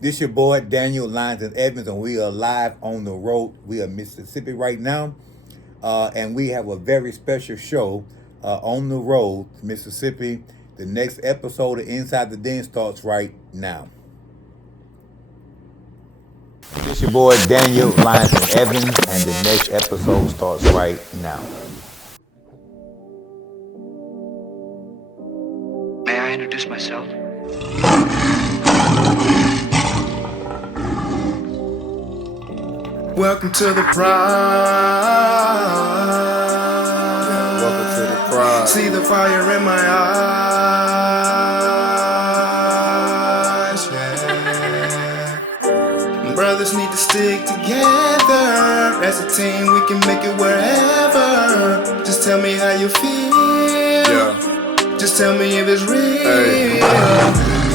This your boy Daniel LionsDen Evans, and we are live on the road. We are in Mississippi right now, and we have a very special show on the road, Mississippi. The next episode of Inside the Den starts right now. This your boy Daniel LionsDen Evans, and the next episode starts right now. May I introduce myself? Welcome to the pride. Welcome to the pride. See the fire in my eyes. Yeah. Brothers need to stick together. As a team, we can make it wherever. Just tell me how you feel. Yeah. Just tell me if it's real. Hey.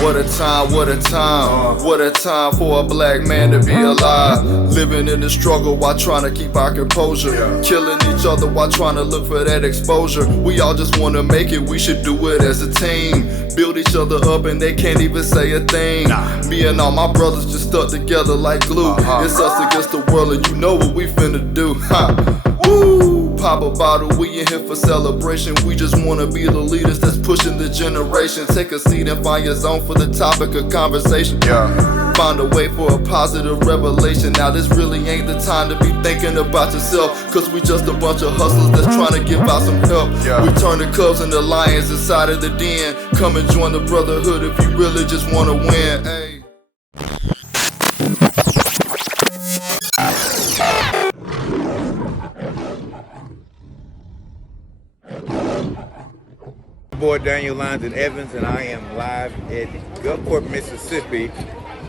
What a time, what a time, what a time for a black man to be alive. Living in the struggle while trying to keep our composure. Killing each other while trying to look for that exposure. We all just want to make it, we should do it as a team. Build each other up and they can't even say a thing. Me and all my brothers just stuck together like glue. It's us against the world and you know what we finna do. Woo! Pop a bottle, we in here for celebration. We just wanna be the leaders that's pushing the generation. Take a seat and find your zone for the topic of conversation. Find a way for a positive revelation. Now this really ain't the time to be thinking about yourself, cause we just a bunch of hustlers that's trying to give out some help. We turn the Cubs into Lions inside of the den. Come and join the brotherhood if you really just wanna win. Ay. Boy Daniel LionsDen Evans, and I am live at Gulfport, Mississippi,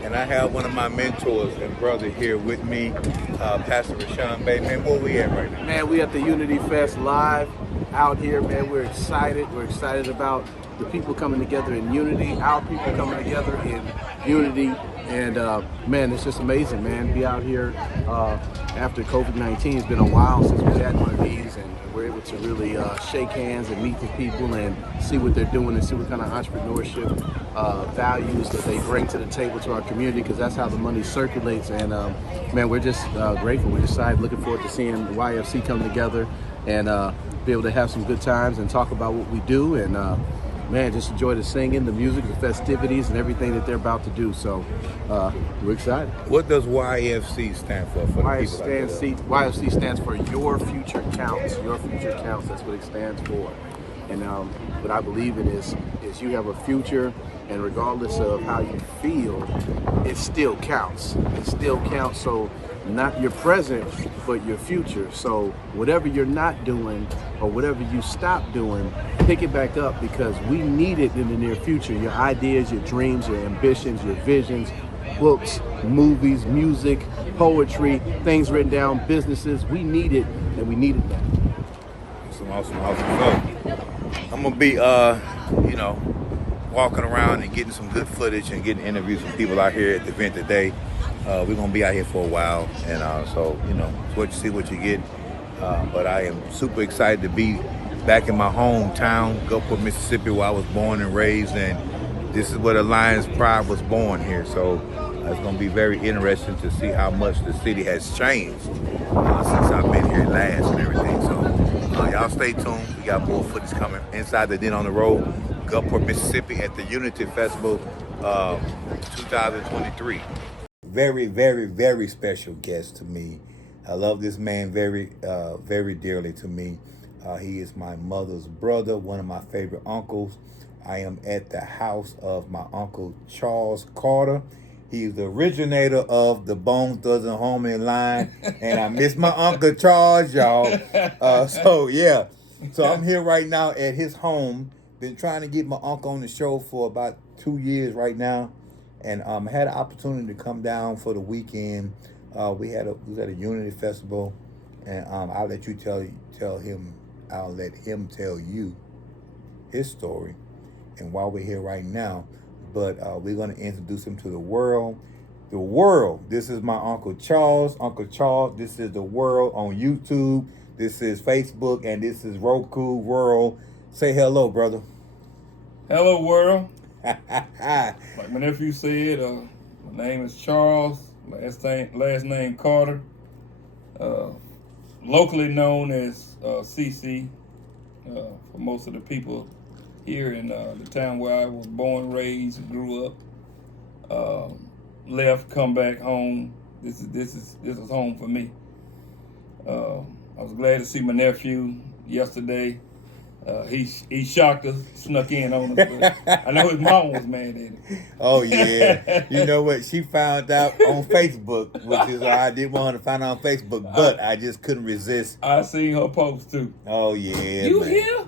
and I have one of my mentors and brother here with me, Pastor Rashawn Bay. Man, where we at right now? Man, we at the Unity Fest live out here, man. We're excited. We're excited about the people coming together in unity, our people coming together in unity. And man, it's just amazing, man. Be out here after COVID-19. It's been a while since we had one of these, and we're able to really shake hands and meet the people and see what they're doing and see what kind of entrepreneurship values that they bring to the table to our community, because that's how the money circulates. And man, we're just grateful. We're excited, looking forward to seeing the YFC come together and be able to have some good times and talk about what we do. And man, just enjoy the singing, the music, the festivities, and everything that they're about to do. So we're excited. What does YFC stand for the people out there? YFC stands for Your Future Counts. Your Future Counts. That's what it stands for. And what I believe in is you have a future, and regardless of how you feel, it still counts. It still counts. So not your present, but your future. So whatever you're not doing or whatever you stop doing, pick it back up, because we need it in the near future. Your ideas, your dreams, your ambitions, your visions, books, movies, music, poetry, things written down, businesses, we need it, and we need it now. Some awesome. So, I'm gonna be, walking around and getting some good footage and getting interviews from people out here at the event today. We're gonna be out here for a while, and so what you see, what you get. But I am super excited to be back in my hometown, Gulfport, Mississippi, where I was born and raised, and this is where the Lions Pride was born here. So it's gonna be very interesting to see how much the city has changed since I've been here last and everything. So y'all stay tuned. We got more footage coming. Inside the Den on the road, Gulfport, Mississippi, at the Unity Festival 2023. Very, very, very special guest to me. I love this man very, very dearly to me. He is my mother's brother, one of my favorite uncles. I am at the house of my uncle Charles Carter. He's the originator of the Bones Dozen Homie line, and I miss my Uncle Charles, y'all. So I'm here right now at his home. Been trying to get my uncle on the show for about 2 years right now, and had an opportunity to come down for the weekend. We was at a Unity Festival, and I'll let him tell you his story and why we're here right now. But we're going to introduce him to the world. The world. This is my Uncle Charles. Uncle Charles, this is the world on YouTube. This is Facebook, and this is Roku World. Say hello, brother. Hello, world. Like my nephew said, My name is Charles. Last name Carter. Locally known as CC for most of the people here in the town where I was born, raised, and grew up. Left, come back home. This is home for me. I was glad to see my nephew yesterday. He shocked us, snuck in on us, but I know his mom was mad at him. Oh yeah, you know what? She found out on Facebook, which is why I didn't want her to find out on Facebook, but I just couldn't resist. I seen her post too. Oh yeah, You man. here?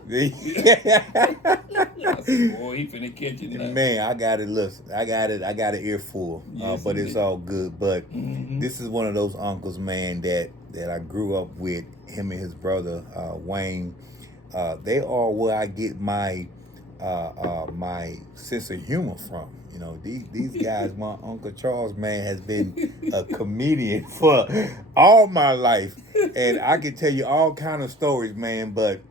I said, boy, he finna catch it now. Man, I got it. Listen, I got an earful, Yes, but you it's did. all good. But this is one of those uncles, man, that I grew up with. Him and his brother Wayne. They are where I get my my sense of humor from. You know, these guys. My Uncle Charles, man, has been a comedian for all my life, and I can tell you all kind of stories, man. But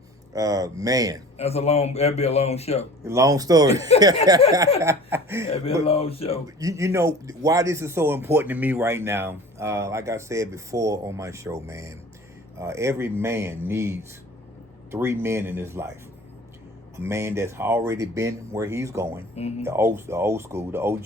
man, That'd be a long show. long story. That'd be a long show. You know why this is so important to me right now? Like I said before on my show, man, every man needs 3 men in his life. A man that's already been where he's going, the old school, the OG.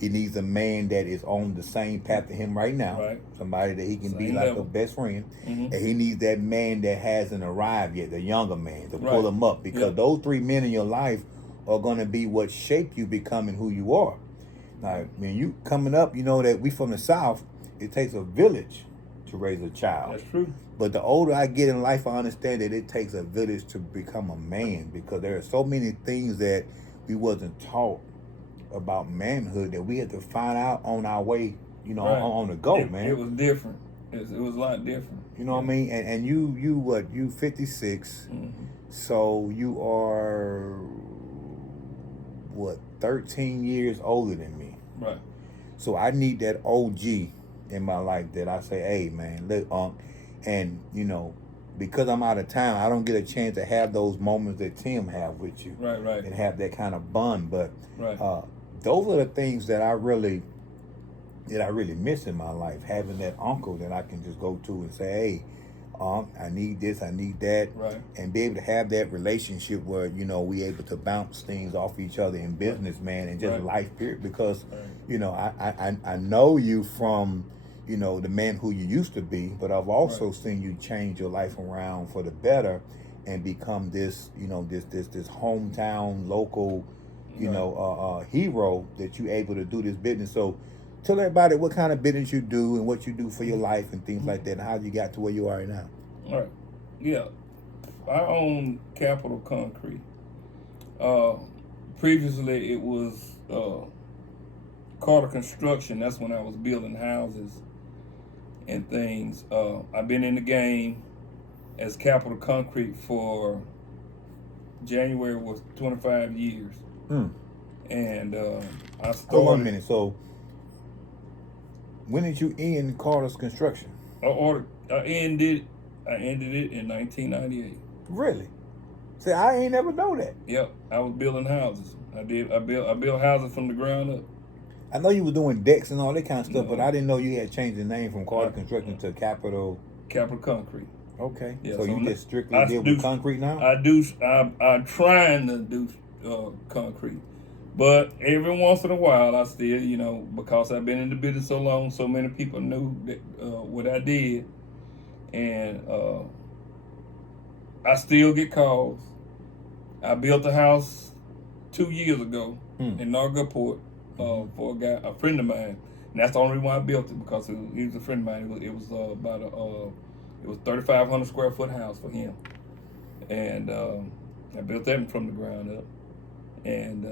He needs a man that is on the same path to him right now. Right. Somebody that he can be Same like level. a best friend. And he needs that man that hasn't arrived yet, the younger man, to pull Right. him up. Because Yep. those 3 men in your life are going to be what shape you becoming who you are. Now, when you coming up, you know that we from the South, it takes a village to raise a child. That's true. But the older I get in life, I understand that it takes a village to become a man, because there are so many things that we wasn't taught about manhood that we had to find out on our way, you know, Right. on the go, man. It was different. It was a lot different. You know what I mean? And you what? You 56, so you are what? 13 years older than me. Right. So I need that OG in my life that I say, hey man, look, and you know, because I'm out of town, I don't get a chance to have those moments that Tim have with you, Right. and have that kind of bond. But Right. those are the things that I really miss in my life. Having that uncle that I can just go to and say, hey, I need this, I need that, Right. and be able to have that relationship where, you know, we able to bounce things off each other in business, man, and just Right. life period. Because Right. you know, I know you from, you know, the man who you used to be, but I've also seen you change your life around for the better and become this, you know, this hometown local, you Right. know, hero that you able to do this business. So tell everybody what kind of business you do and what you do for your life and things like that, and how you got to where you are right now. All right. Yeah. I own Capital Concrete. Previously, it was Carter Construction. That's when I was building houses and things. I've been in the game as Capital Concrete for January was 25 years. And I started. Hold on a minute. So when did you end Carter's Construction? I ended it in 1998. Really? See, I ain't never know that. Yep, I was building houses. I built houses from the ground up. I know you were doing decks and all that kind of stuff, No. but I didn't know you had changed the name from Carter Construction to Capital. Capital Concrete. Okay. Yeah, so so you just strictly I deal do- with concrete now? I'm trying to do concrete, but every once in a while I still, you know, because I've been in the business so long, so many people knew that what I did, and I still get calls. I built a house 2 years ago in Nargaport for a friend of mine, and that's the only reason why I built it, because he was a friend of mine. It was about it was 3,500 square foot house for him, and I built that from the ground up. And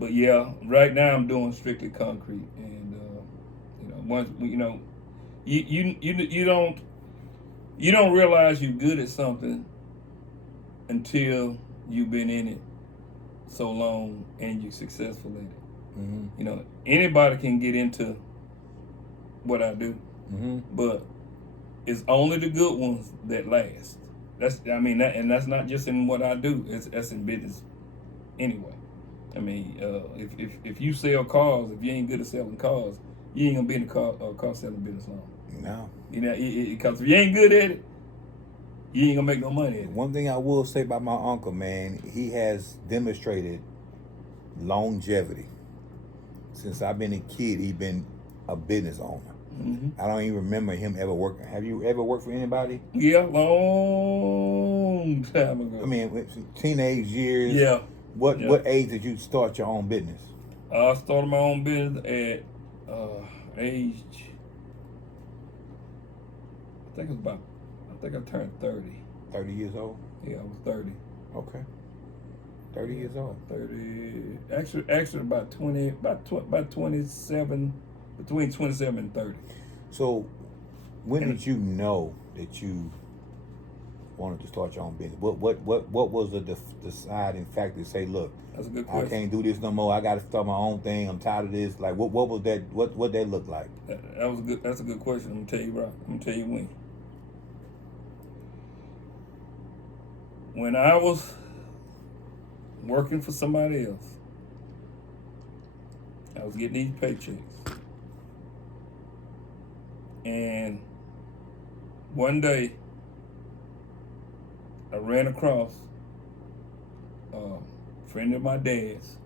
but yeah, right now I'm doing strictly concrete, and you know, once you know, you don't realize you're good at something until you've been in it so long and you're successful at it. You know, anybody can get into what I do, but it's only the good ones that last. That's not just in what I do. That's in business anyway. I mean, if you sell cars, if you ain't good at selling cars, you ain't gonna be in the car selling business long. No. You know, because if you ain't good at it, you ain't gonna make no money at it. One thing I will say about my uncle, man, he has demonstrated longevity. Since I've been a kid, he's been a business owner. I don't even remember him ever working. Have you ever worked for anybody? Yeah, long time ago. I mean, teenage years. Yeah. What age did you start your own business? I started my own business at age. I think I turned 30. 30 years old? Yeah, I was 30. Okay. 30 years old. 30. Actually about 27, between 27 and 30. So, when did you know that you wanted to start your own business? What was the deciding factor to say, look, That's a good I question. can't do this no more. I got to start my own thing. I'm tired of this. Like, what was that? What that look like? That was good. That's a good question. I'm gonna tell you right. I'm gonna tell you when. When I was working for somebody else, I was getting these paychecks, and one day I ran across a friend of my dad's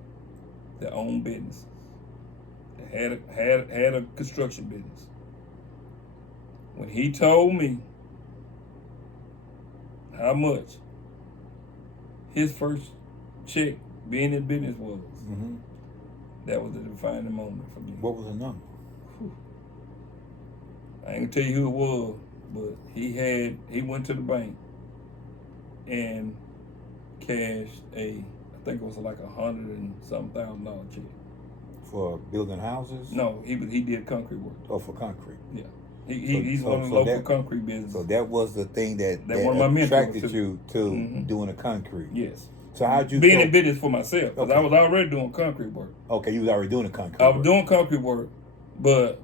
that owned business, that had a construction business. When he told me how much his first check being in business was, that was the defining moment for me. What was the number? I ain't gonna tell you who it was, but he went to the bank and cashed I think it was like $100,000 check. For building houses? No, he did concrete work. Oh, for concrete. Yeah. He's one of the local concrete businesses. So that was the thing that one of my mentors attracted you to doing the concrete. Yes. So how'd you being in business for myself? Because Okay. I was already doing concrete work. Okay, you was already doing the concrete. I was doing concrete work, but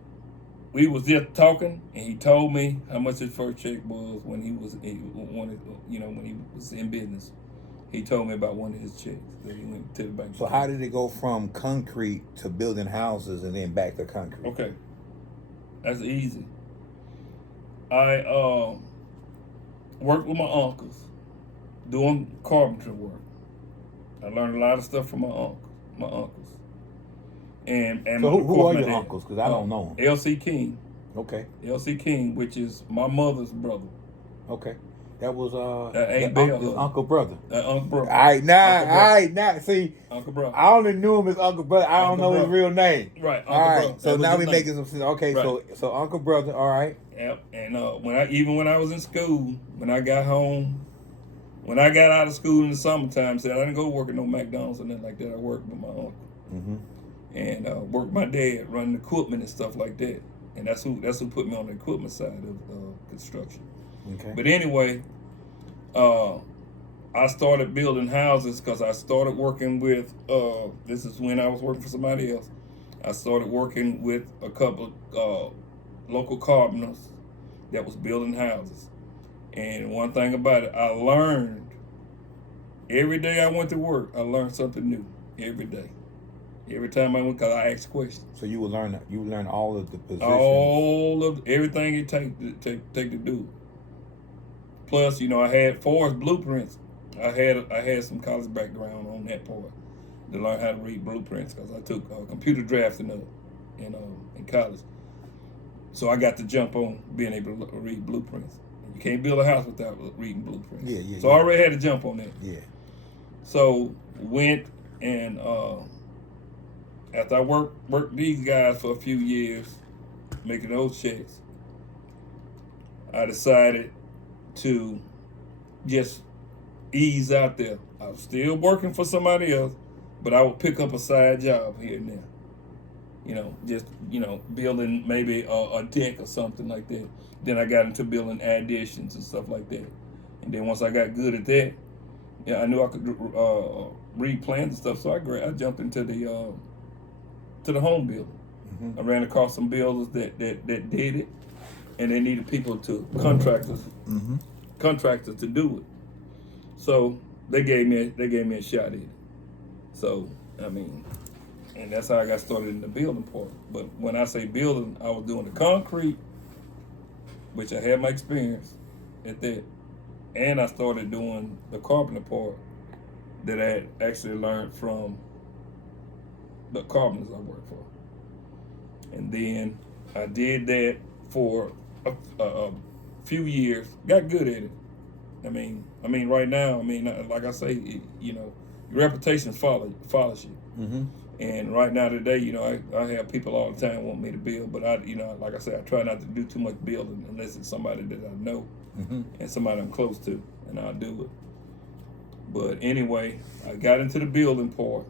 we was just talking, and he told me how much his first check was when he was when he was in business. He told me about one of his checks that he went to the bank. So how did it go from concrete to building houses and then back to concrete? Okay, that's easy. I worked with my uncles doing carpentry work. I learned a lot of stuff from my uncles. And so who are your dad. uncles? Because I don't know them. L.C. King. Okay. L.C. King, which is my mother's brother. Okay. That was Ain't his uncle brother. Uncle brother. All right, now. See, Uncle brother. I only knew him as Uncle Brother. I don't know his real name. Right, Uncle all right, brother. so now we making some sense. Okay, Right. so Uncle Brother, all right. Yep. And when I was in school, when I got home, when I got out of school in the summertime, I didn't go work at no McDonald's or nothing like that. I worked with my uncle. And worked with my dad running equipment and stuff like that. And that's who put me on the equipment side of construction. Okay. But anyway, I started building houses because I started working with, this is when I was working for somebody else. I started working with a couple of local carpenters that was building houses. And one thing about it, I learned, every day I went to work, I learned something new every day. Every time I went, because I asked questions. So you would learn all of the positions. All of everything it take to do. Plus, I had forest blueprints. I had some college background on that part to learn how to read blueprints because I took computer drafting in college. So I got to jump on being able to read blueprints. You can't build a house without reading blueprints. Yeah. So I already had to jump on that. Yeah. So went and after I worked these guys for a few years, making those checks, I decided to just ease out there. I was still working for somebody else, but I would pick up a side job here and there. Just building maybe a deck or something like that. Then I got into building additions and stuff like that. And then once I got good at that, I knew I could read plans and stuff. So I jumped into the home building. I ran across some builders that did it, and they needed people contractors to do it. So they gave me a shot at it. So I mean, and that's how I got started in the building part. But when I say building, I was doing the concrete, which I had my experience at that. And I started doing the carpenter part that I actually learned from the carpenters I worked for. And then I did that for a few years, got good at it. I mean, right now, like I say, your reputation follows you. Mm-hmm. And right now today, I have people all the time want me to build, but I, like I said, I try not to do too much building unless it's somebody that I know and somebody I'm close to, and I'll do it. But anyway, I got into the building part,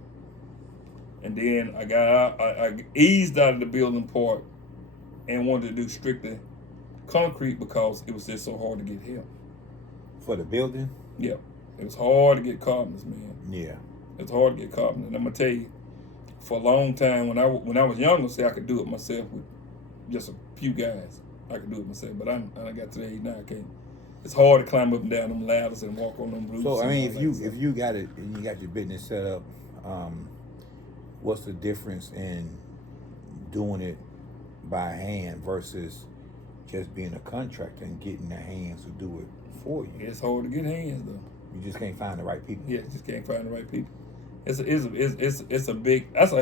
and then I got out, I eased out of the building part and wanted to do strictly concrete because it was just so hard to get help. For the building? Yeah. It was hard to get carpenters, man. Yeah. It's hard to get carpenters. And I'm gonna tell you, for a long time when I was younger, say I could do it myself with just a few guys. I could do it myself, but I got to the age now I can't. It's hard to climb up and down them ladders and walk on them roofs. So I mean, if you got it and you got your business set up, what's the difference in doing it by hand versus just being a contractor and getting the hands to do it for you? It's hard to get hands though. You just can't find the right people. Yeah, just can't find the right people. It's a big that's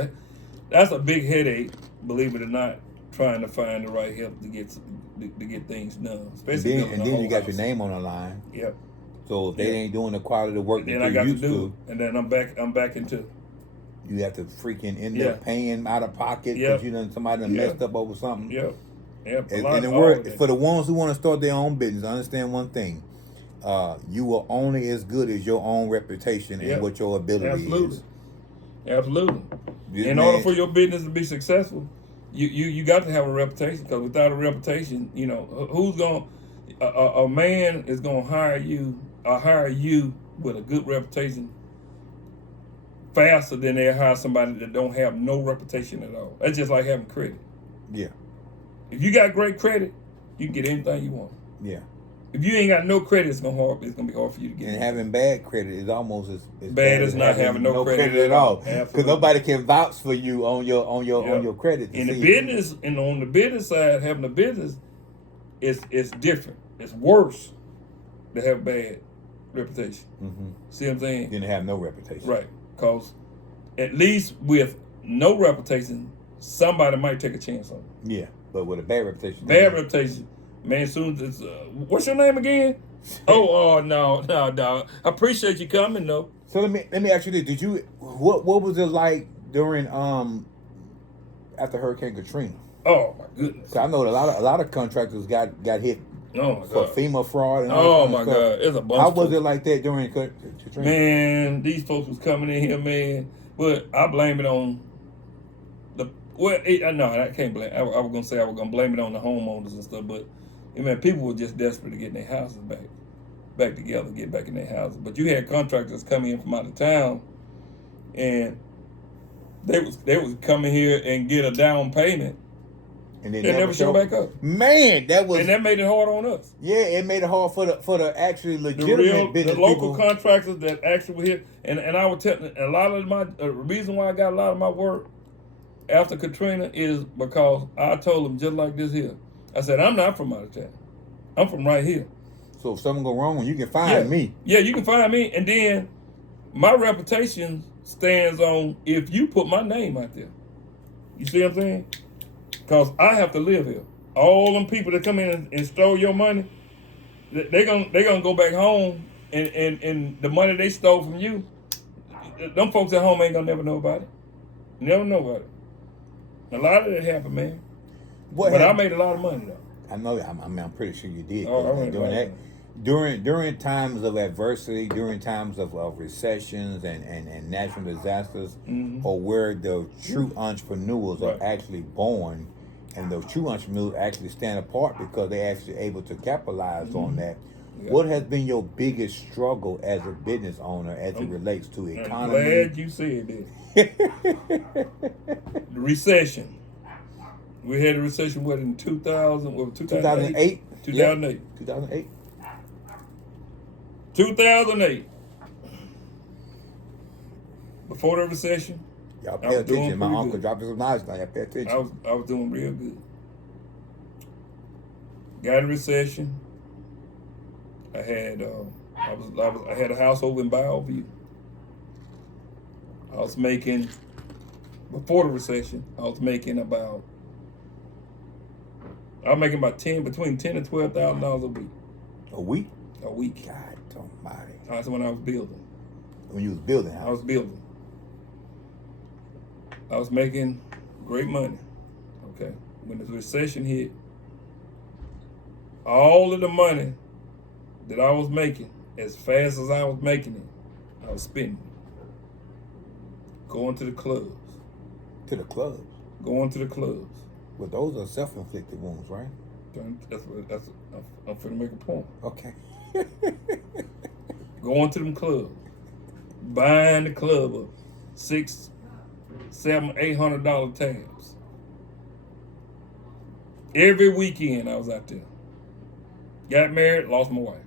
a big headache, believe it or not, trying to find the right help to get things done. Especially and then you got your name on the line. Yep. So if they ain't doing the quality of work then that I got they used to do it. And then I'm back into. You have to freaking end up paying out of pocket because somebody done messed up over something. Yep. Yep. And the word for the ones who want to start their own business, understand one thing. You are only as good as your own reputation and what your ability is. Absolutely. In order for your business to be successful, you got to have a reputation, because without a reputation, who's going a man is going to hire you with a good reputation faster than they hire somebody that don't have no reputation at all. That's just like having credit. Yeah. If you got great credit, you can get anything you want. Yeah. If you ain't got no credit, it's gonna be hard for you to get. And having bad credit is almost as bad as not having no credit at all. Because nobody can vouch for you on your credit. In the business, and on the business side, having a business is different. It's worse to have bad reputation. Mm-hmm. See what I'm saying? Than to have no reputation. Right. Because at least with no reputation, somebody might take a chance on you. Yeah, but with a bad reputation. Reputation. Man, soon as what's your name again? No. I appreciate you coming though. So let me ask you this: Did you what was it like during after Hurricane Katrina? Oh my goodness! So I know a lot of contractors got hit for FEMA fraud and all that kind of stuff. God, it's a bunch. How was it like that during Katrina? Man, these folks was coming in here, man. But I blame it on I can't blame. I was gonna say I was gonna blame it on the homeowners and stuff, but man, people were just desperate to get their houses back together, get back in their houses. But you had contractors coming in from out of town, and they was coming here and get a down payment, and they never show back up. Man, that made it hard on us. Yeah, it made it hard for the actually legitimate business the local people. contractors that actually were here. And I would tell a lot of my reason why I got a lot of my work after Katrina is because I told them just like this here. I said, I'm not from out of town. I'm from right here. So if something go wrong, you can find me. Yeah, you can find me. And then my reputation stands on if you put my name out there. You see what I'm saying? Because I have to live here. All them people that come in and stole your money, they're gonna go back home and the money they stole from you, them folks at home ain't gonna never know about it. Never know about it. A lot of that happened, man. But I made a lot of money though. I know. I'm pretty sure you did. During times of adversity, during times of recessions and natural disasters, or where the true entrepreneurs are actually born, and those true entrepreneurs actually stand apart because they're actually able to capitalize on that. Yeah. What has been your biggest struggle as a business owner as it relates to economy? I'm glad you said that. The recession. We had a recession, in 2008? 2008. 2008. Yeah. 2008. 2008. Before the recession, Y'all I pay was doing attention. My pretty uncle good. dropping some knowledge now. Y'all pay attention. I was doing real good. Got a recession. I had I had a house over in Bellevue. I was making, before the recession, I was making about between $10,000 and $12,000 a week. A week? A week. God almighty. That's when I was building. When you was building I houses. was building. I was making great money. Okay. When the recession hit, all of the money that I was making, as fast as I was making it, I was spending it. Going to the clubs. To the clubs. Going to the clubs. Well, those are self-inflicted wounds, right? I'm finna make a point. Okay. Going to them clubs. Buying the club of $600, $700, $800 tabs. Every weekend I was out there. Got married, lost my wife.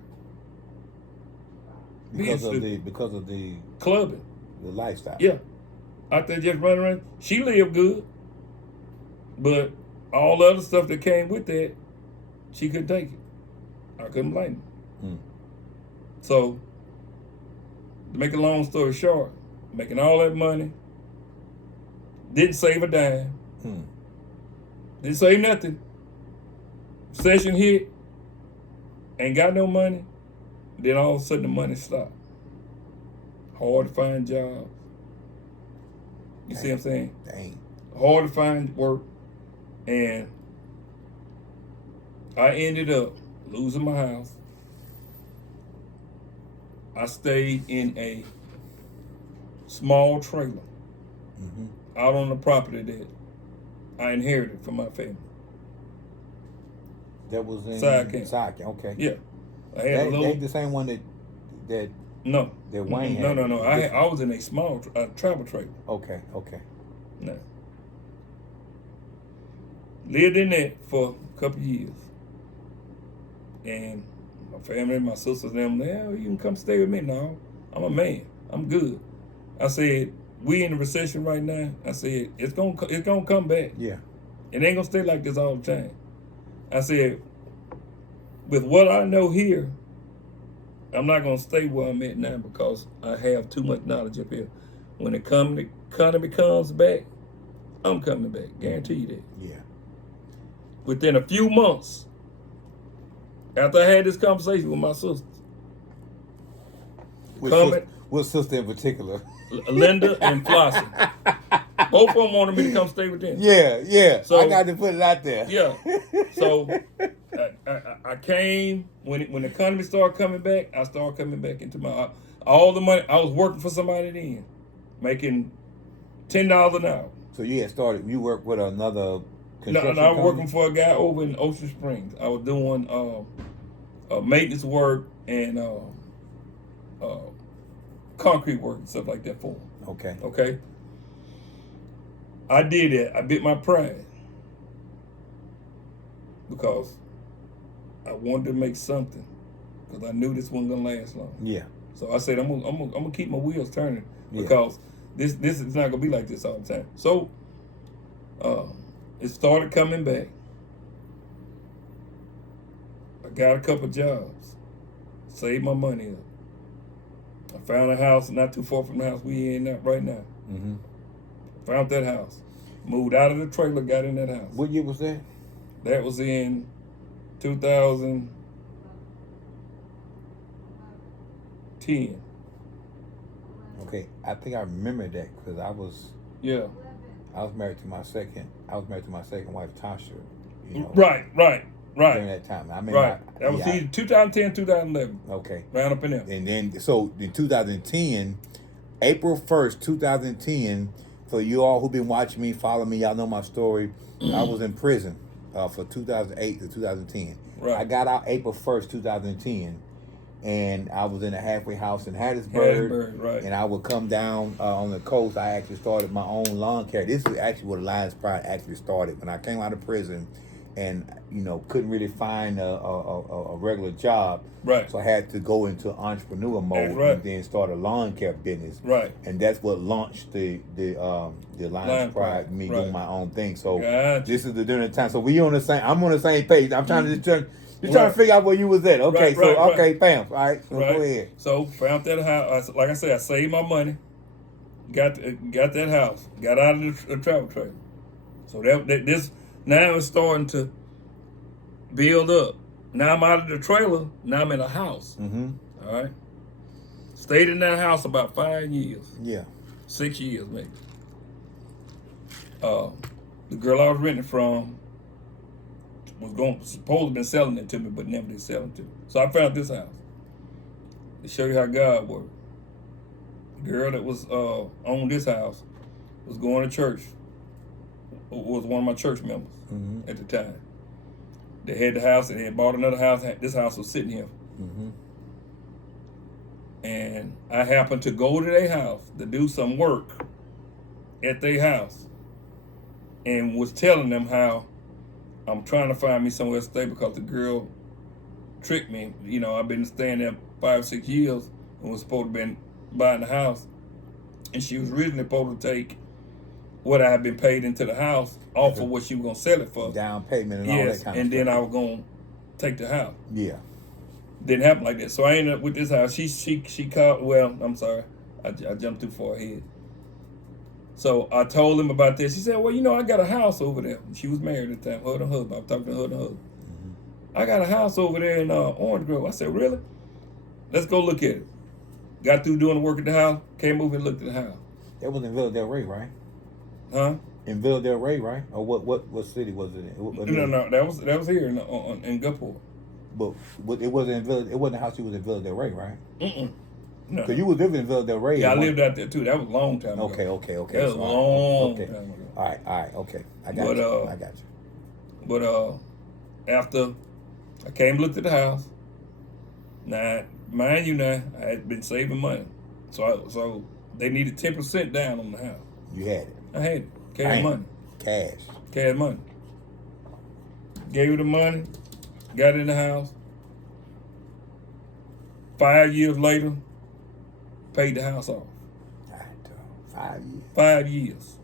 Because of the clubbing. The lifestyle. Yeah. Out there just running around. She lived good. But all the other stuff that came with that, she couldn't take it. I couldn't blame her. So, to make a long story short, making all that money, didn't save a dime, didn't save nothing. Recession hit, ain't got no money, then all of a sudden the money stopped. Hard to find jobs. You see what I'm saying? Dang. Hard to find work, and I ended up losing my house. I stayed in a small trailer out on the property that I inherited from my family. That was in Sidekick. Okay. Yeah, I had a little. Ain't the same one that No. That Wayne had. No. I was in a small travel trailer. Okay. No. Lived in that for a couple of years, and my family, my sisters, them, you can come stay with me. No, I'm a man. I'm good. I said, we in a recession right now. I said, it's gonna come back. Yeah. It ain't gonna stay like this all the time. I said, with what I know here, I'm not gonna stay where I'm at now because I have too much knowledge up here. When the economy comes back, I'm coming back. Guarantee you that. Yeah. Within a few months, after I had this conversation with my sisters, What sister in particular? Linda and Flossie, both of them wanted me to come stay with them. Yeah. So, I got to put it out there. Yeah. So I came when the economy started coming back. I started coming back into my all the money. I was working for somebody then, making $10 an hour. So you had started. You worked with another. No, I was working for a guy over in Ocean Springs. I was doing maintenance work and concrete work and stuff like that for him. Okay. I did that. I bit my pride because I wanted to make something because I knew this wasn't gonna last long. Yeah. So I said I'm gonna keep my wheels turning because this is not gonna be like this all the time. So it started coming back. I got a couple jobs, saved my money up. I found a house not too far from the house we in right now. Found that house. Moved out of the trailer, got in that house. What year was that? That was in 2010. Okay, I think I remember that because I was married to my second wife, Tasha. You know, Right. During that time, I mean, That was either 2010, 2011. Okay. Round up in there. And then, so in 2010, April 1st, 2010, for you all who've been watching me, follow me, y'all know my story. I was in prison for 2008 to 2010. Right. I got out April 1st, 2010, and I was in a halfway house in Hattiesburg. Right. And I would come down on the coast. I actually started my own lawn care. This is actually where Lions Pride actually started. When I came out of prison, and couldn't really find a regular job. Right. So I had to go into entrepreneur mode. That's right. And then start a lawn care business. Right. And that's what launched the Lions Pride, me right. doing my own thing. So Gotcha. this is the during the time. So we on the same. I'm on the same page. I'm trying to just trying Right. to figure out where you was at. Okay. Right, right, okay, right. bam. All right. So Right. go ahead. So found that house. Like I said, I saved my money. Got that house. Got out of the travel trailer. So this now it's starting to build up. Now I'm out of the trailer. Now I'm in a house. Mm-hmm. All right. Stayed in that house about 5 years. Yeah. 6 years maybe. The girl I was renting from was supposed to been selling it to me, but never did sell it to me. So I found this house to show you how God works. The girl that was on this house was going to church. Was one of my church members at the time. They had the house and they had bought another house. This house was sitting here. Mm-hmm. And I happened to go to their house to do some work at their house and was telling them how I'm trying to find me somewhere to stay because the girl tricked me. I've been staying there 5 or 6 years and was supposed to have been buying the house. And she was originally supposed to take what I had been paid into the house off of what she was going to sell it for. Down payment and all that kind of stuff. And then I was going to take the house. Yeah. Didn't happen like that. So I ended up with this house. She called. Well, I'm sorry, I jumped too far ahead. So I told him about this. She said, "Well, I got a house over there." She was married at the time. Her and husband. I was talking to her and husband. Mm-hmm. I got a house over there in Orange Grove. I said, "Really? Let's go look at it." Got through doing the work at the house. Came over and looked at the house. That was in Villa Del Rey, right? Huh? In Villa Del Rey, right? Or what city was it in? No. That was here in Gulfport. But it wasn't in Villa. It wasn't the house you was in Villa Del Rey, right? No. Because you was living in Villa Del Rey. Yeah, I lived out there too. That was a long time ago. Okay. That was a long time ago. All right. Okay. I got you. But after I came looked at the house, now mind you, I had been saving money, so they needed 10% down on the house. You had it. I had it. Cash money. Cash money. Gave her the money. Got in the house. 5 years later, paid the house off. 5 years. 5 years.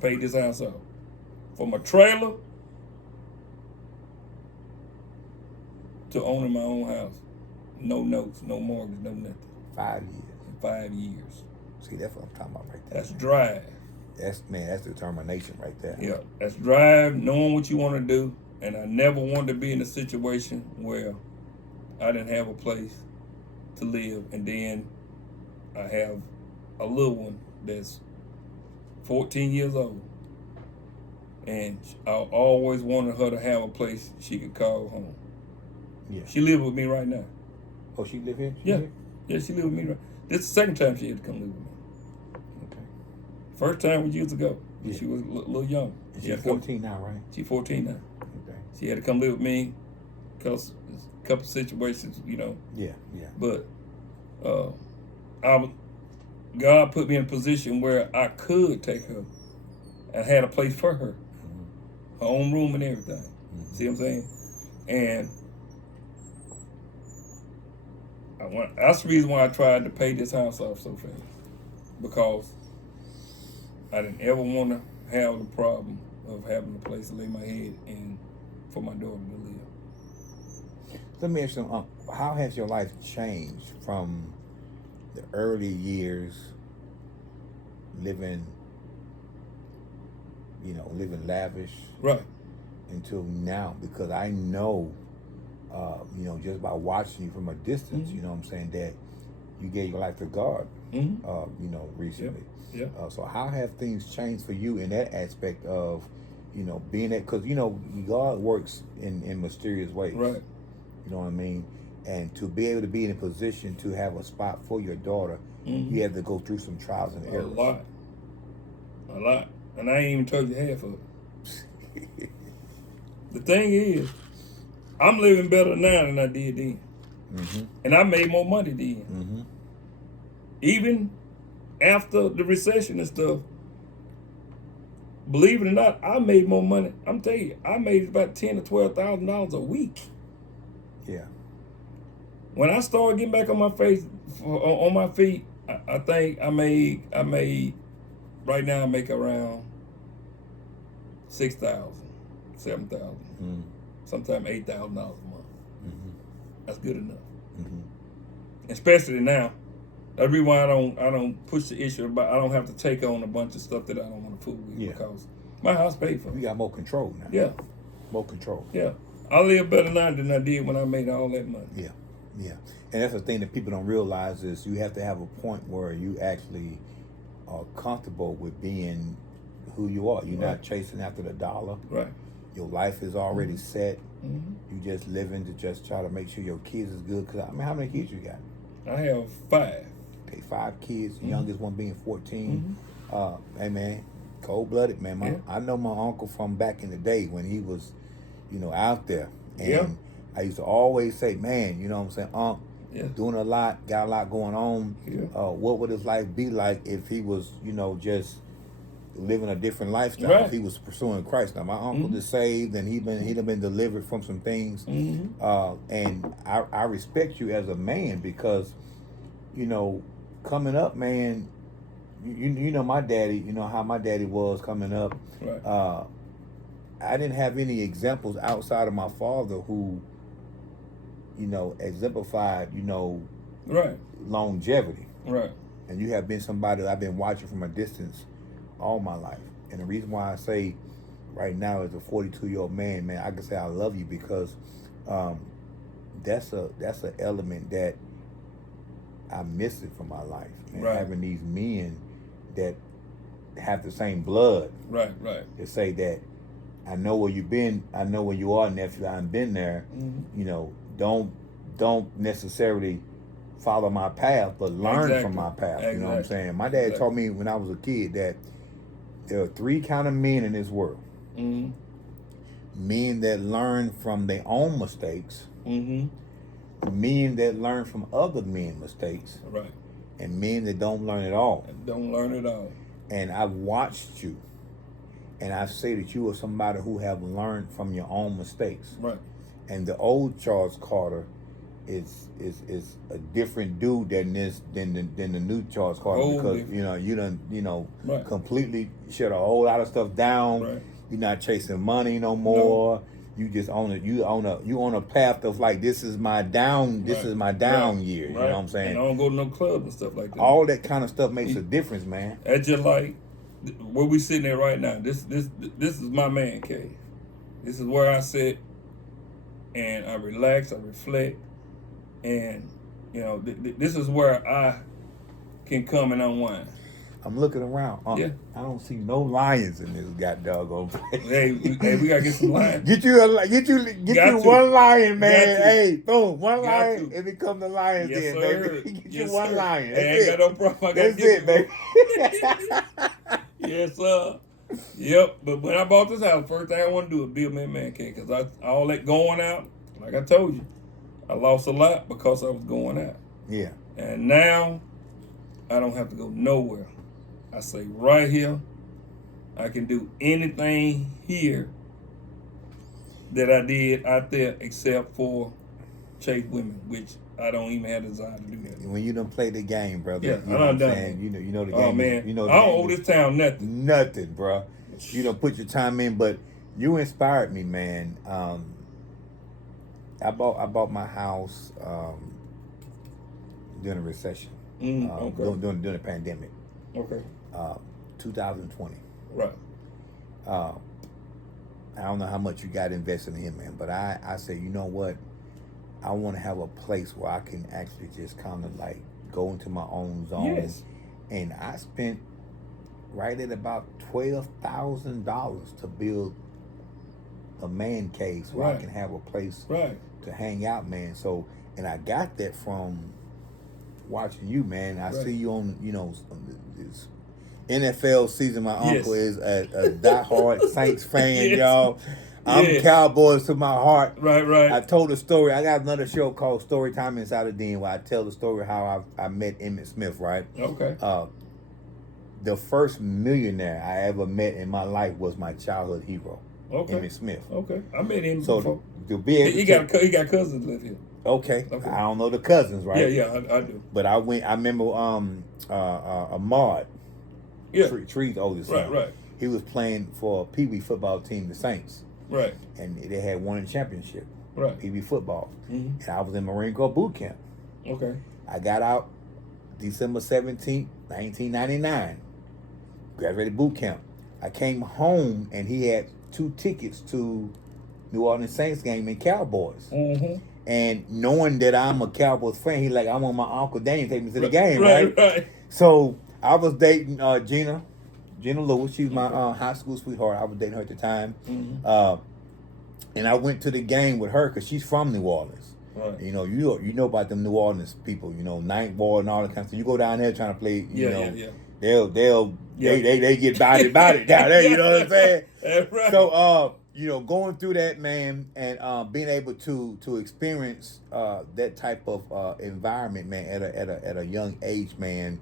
Paid this house off. From a trailer to owning my own house. No notes, no mortgage, no nothing. 5 years. 5 years. See, that's what I'm talking about right there. That's drive. That's determination right there. Yeah, that's drive, knowing what you want to do. And I never wanted to be in a situation where I didn't have a place to live. And then I have a little one that's 14 years old. And I always wanted her to have a place she could call home. Yeah. She lives with me right now. Oh, she live here? Yeah, she lives with me right. This is the second time she had to come live with me. Okay. First time was years ago. Yeah. She was a little young. She's 14 now, right? She's 14 now. Okay. She had to come live with me because a couple situations, Yeah. But God put me in a position where I could take her and had a place for her. Her own room and everything. See what I'm saying? And that's the reason why I tried to pay this house off so fast. Because I didn't ever want to have the problem of having a place to lay my head and for my daughter to live. Let me ask you, how has your life changed from the early years living lavish, right, until now? Because I know, just by watching you from a distance, you know what I'm saying, that you gave your life to God, recently. Yeah. So how have things changed for you in that aspect of, being that, because, God works in mysterious ways. Right. You know what I mean? And to be able to be in a position to have a spot for your daughter, you have to go through some trials and errors. A lot. And I ain't even told you half of it. The thing is, I'm living better now than I did then. And I made more money then. Even after the recession and stuff, believe it or not, I made more money. I'm telling you, I made about $10,000 to $12,000 a week. Yeah. When I started getting back on my feet, I think I made right now I make around 6,000, 7,000, sometimes $8,000 a month. That's good enough. Especially now. That's the reason why I don't push the issue about I don't have to take on a bunch of stuff that I don't want to fool with because my house paid for. You got more control now. Yeah. More control. Yeah. I live better now than I did when I made all that money. Yeah. Yeah. And that's the thing that people don't realize is you have to have a point where you actually are comfortable with being who you are. You're not chasing after the dollar. Right. Your life is already set. You just living to just try to make sure your kids is good. Cause I mean, how many kids you got? I have 5. Okay, 5 kids. The youngest one being 14. Hey man, cold blooded man. I know my uncle from back in the day when he was, out there. And I used to always say, man, you know what I'm saying, Unc, doing a lot, got a lot going on. What would his life be like if he was, just living a different lifestyle, if he was pursuing Christ? Now my uncle is saved and he'd been delivered from some things. And I respect you as a man because, coming up, man, you know my daddy, how my daddy was coming up. Right. I didn't have any examples outside of my father who, exemplified, right, longevity. Right. And you have been somebody that I've been watching from a distance all my life. And the reason why I say right now as a 42-year-old man, I can say I love you because that's an element that I'm missing from my life. Man. Right. Having these men that have the same blood. Right. To say that I know where you've been, I know where you are, nephew, I've been there. Don't necessarily follow my path, but learn from my path. You know what I'm saying? My dad taught me when I was a kid that there are 3 kind of men in this world. Men that learn from their own mistakes. Men that learn from other men's mistakes. Right. And men that don't learn at all. Don't learn at all. And I've watched you. And I say that you are somebody who have learned from your own mistakes. Right. And the old Charles Carter is a different dude than the new Charles Carter because you done completely shut a whole lot of stuff down. Right. You're not chasing money no more. You just you on a path of like this is my down year. Right. You know what I'm saying? And I don't go to no clubs and stuff like that. All that kind of stuff makes a difference, man. That's just like where we sitting there right now. This is my man cave. This is where I sit and I relax, I reflect, and this is where I can come and unwind. I'm looking around. I don't see no lions in this goddamn place. Hey, we gotta get some lions. Get you one lion, man. Hey, boom, one lion. It becomes the Lions Den, baby. Get you one lion. That's ain't got no problem. That's it, baby. Yes, sir. Yep. But when I bought this house, first thing I want to do is build me a man cave because all that going out, like I told you, I lost a lot because I was going out. Yeah. And now I don't have to go nowhere. I say right here, I can do anything here that I did out there except for chase women, which I don't even have the desire to do that. When you done play the game, brother, yeah, you know what I'm saying? You know the game. Oh man, I don't owe this town nothing. Nothing, bro. You done put your time in, but you inspired me, man. I bought my house during a recession, during the pandemic. Okay. 2020. Right. I don't know how much you got invested in him, man, but I say, you know what? I want to have a place where I can actually just kind of like go into my own zone. Yes. And I spent right at about $12,000 to build a man cave so I can have a place to hang out, man. So, and I got that from watching you, man. I see you on, this NFL season. My uncle is a diehard Saints fan, y'all. I'm Cowboys to my heart. Right. I told a story. I got another show called Storytime Inside of Den where I tell the story how I met Emmitt Smith, right? Okay. the first millionaire I ever met in my life was my childhood hero, Emmett Smith. Okay, I met him So before. to be able He got cousins live here. okay, I don't know the cousins, right? Yeah, I do. But I remember Ahmad, Yeah, Tree's oldest son. right. He was playing for a Pee Wee football team, the Saints, Right. and they had won a championship, Right. Pee Wee football. Mm-hmm. And I was in Marine Corps boot camp. Okay. I got out December 17th, 1999. Graduated boot camp. I came home and he had 2 tickets to New Orleans Saints game and Cowboys. Mm-hmm. And knowing that I'm a Cowboys fan, he like, I want my Uncle Daniel to take me to the game, right? Right. So I was dating Gina Lewis. She was my high school sweetheart. I was dating her at the time. Mm-hmm. And I went to the game with her because she's from New Orleans. Right. You know about them New Orleans people. Ninth Ward and all that kind of stuff. You go down there trying to play. Yeah. They get body down there. You know what I'm saying? That's right. So going through that, man, and being able to experience that type of environment, man, at a young age, man,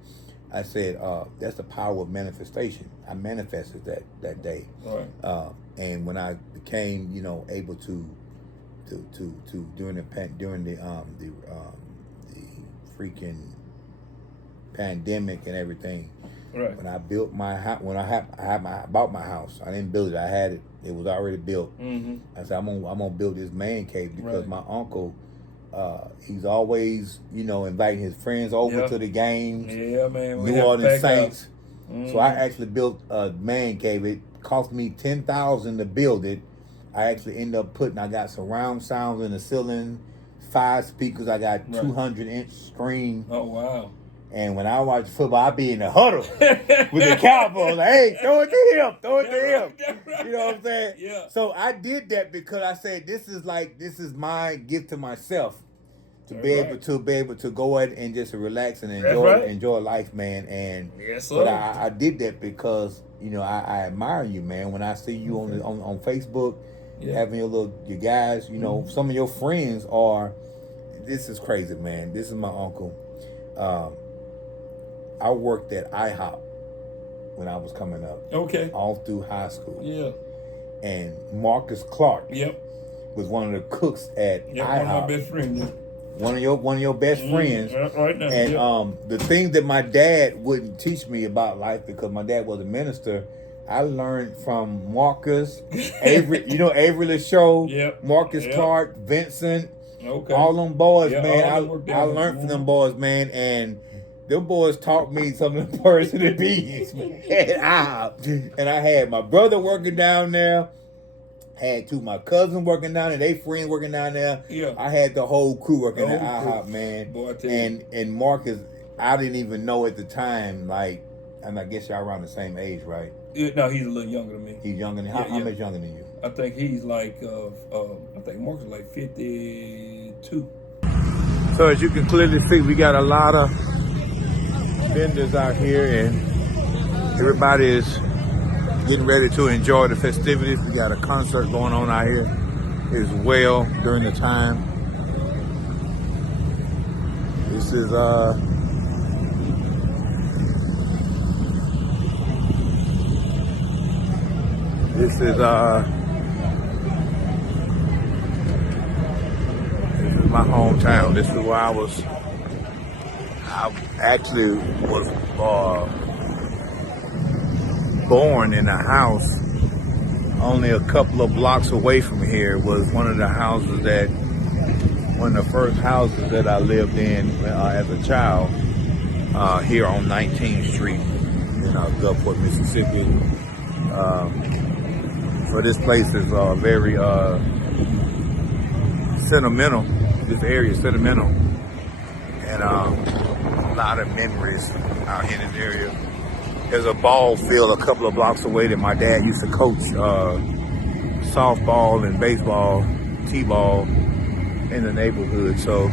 I said that's the power of manifestation. I manifested that day. Right. And when I became, able to during the freaking pandemic and everything. Right. When I built my house, I bought my house. I didn't build it. I had it. It was already built. Mm-hmm. I said I'm gonna build this man cave because Right. my uncle, he's always inviting his friends over to the games. Yeah, man. New Orleans Saints. Mm-hmm. So I actually built a man cave. It cost me $10,000 to build it. I actually ended up I got surround sounds in the ceiling, 5 speakers. I got 200-inch screen. Oh, wow. And when I watch football, I be in the huddle with the Cowboys. Like, hey, throw it to him. Throw it to him. Right. You know what I'm saying? Yeah. So I did that because I said, this is my gift to myself. To That's be right. able to go ahead and just relax and That's right. enjoy life, man. And Yes, sir. but I did that because I admire you, man. When I see you on Facebook, having your guys, some of your friends are. This is crazy, man. This is my uncle. I worked at IHOP when I was coming up. Okay. All through high school. Yeah. And Marcus Clark. Yep. Was one of the cooks at IHOP. One of my best friends. Yeah. One of your best friends. Right now. And the thing that my dad wouldn't teach me about life because my dad was a minister, I learned from Marcus, Avery, Avery LaShow, Marcus Clark, Vincent, all them boys, man. I learned from them boys, man, and them boys taught me some of the person to be, man. And I had my brother working down there. Had 2 my cousins working down there, they friends working down there. Yeah. I had the whole crew working at IHOP, man. Boy, I tell you. And Marcus, I didn't even know at the time, and I guess y'all around the same age, right? No, he's a little younger than me. He's younger than how much younger than you? I think he's like I think Marcus is like 52. So as you can clearly see, we got a lot of vendors out here and everybody is getting ready to enjoy the festivities. We got a concert going on out here as well during the time. This is my hometown. This is where I actually was born in a house only a couple of blocks away from here. It was one of the first houses that I lived in as a child here on 19th Street in Gulfport, Mississippi. So this place is very sentimental. This area is sentimental, and a lot of memories out here in this area. There's a ball field a couple of blocks away that my dad used to coach softball and baseball, t-ball in the neighborhood. So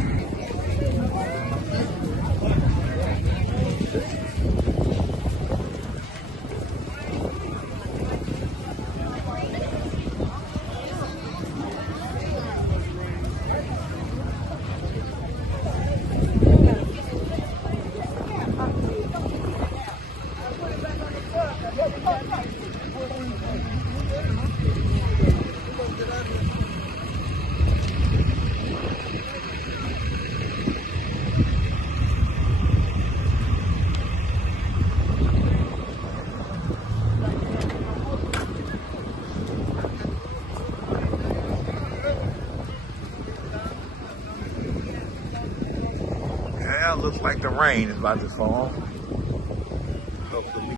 looks like the rain is about to fall. Hopefully.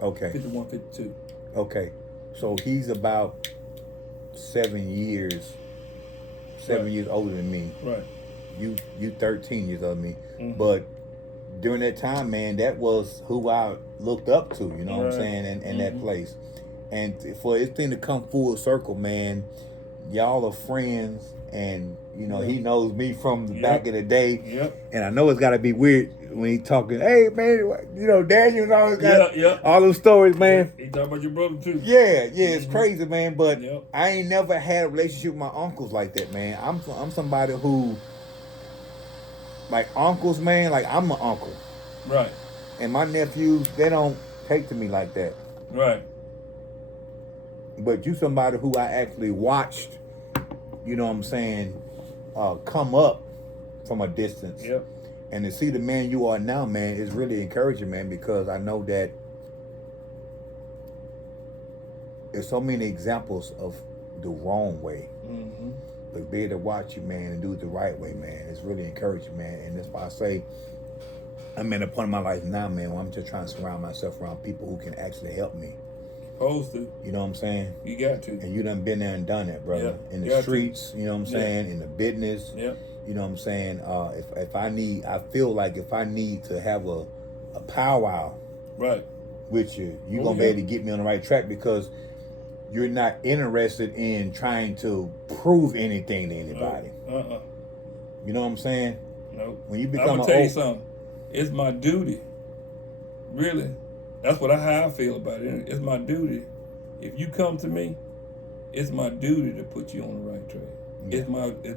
Okay. 51, 52. Okay. So he's about 7 years older than me. Right. You 13 years older than me. But during that time, man, that was who I looked up to, you know what I'm saying, in that place. And for this thing to come full circle, man, y'all are friends, and you know he knows me from the back of the day. Yep. And I know it's got to be weird when he talking. Hey, man, you know Daniel's always got all those stories, man. He talking about your brother too. Yeah, it's crazy, man. But I ain't never had a relationship with my uncles like that, man. I'm somebody who, like uncles, man. Like I'm an uncle, Right. and my nephews, they don't take to me like that. Right. But you somebody who I actually watched, you know what I'm saying, come up from a distance. Yep. And to see the man you are now, man, is really encouraging, man, because I know that there's so many examples of the wrong way. But be able to watch you, man, and do it the right way, man, it's really encouraging, man. And that's why I say I'm at a point in my life now, man, where I'm just trying to surround myself around people who can actually help me. Supposed to. You know what I'm saying? You got to. And you done been there and done that, brother. In the streets, you know what I'm saying? In the business. You know what I'm saying? If I feel like if I need to have a powwow with you, you're going to be able to get me on the right track, because you're not interested in trying to prove anything to anybody. You know what I'm saying? No. When you become I'm going to tell you something. It's my duty. Really. That's how I feel about it. It's my duty. If you come to me, it's my duty to put you on the right track. It's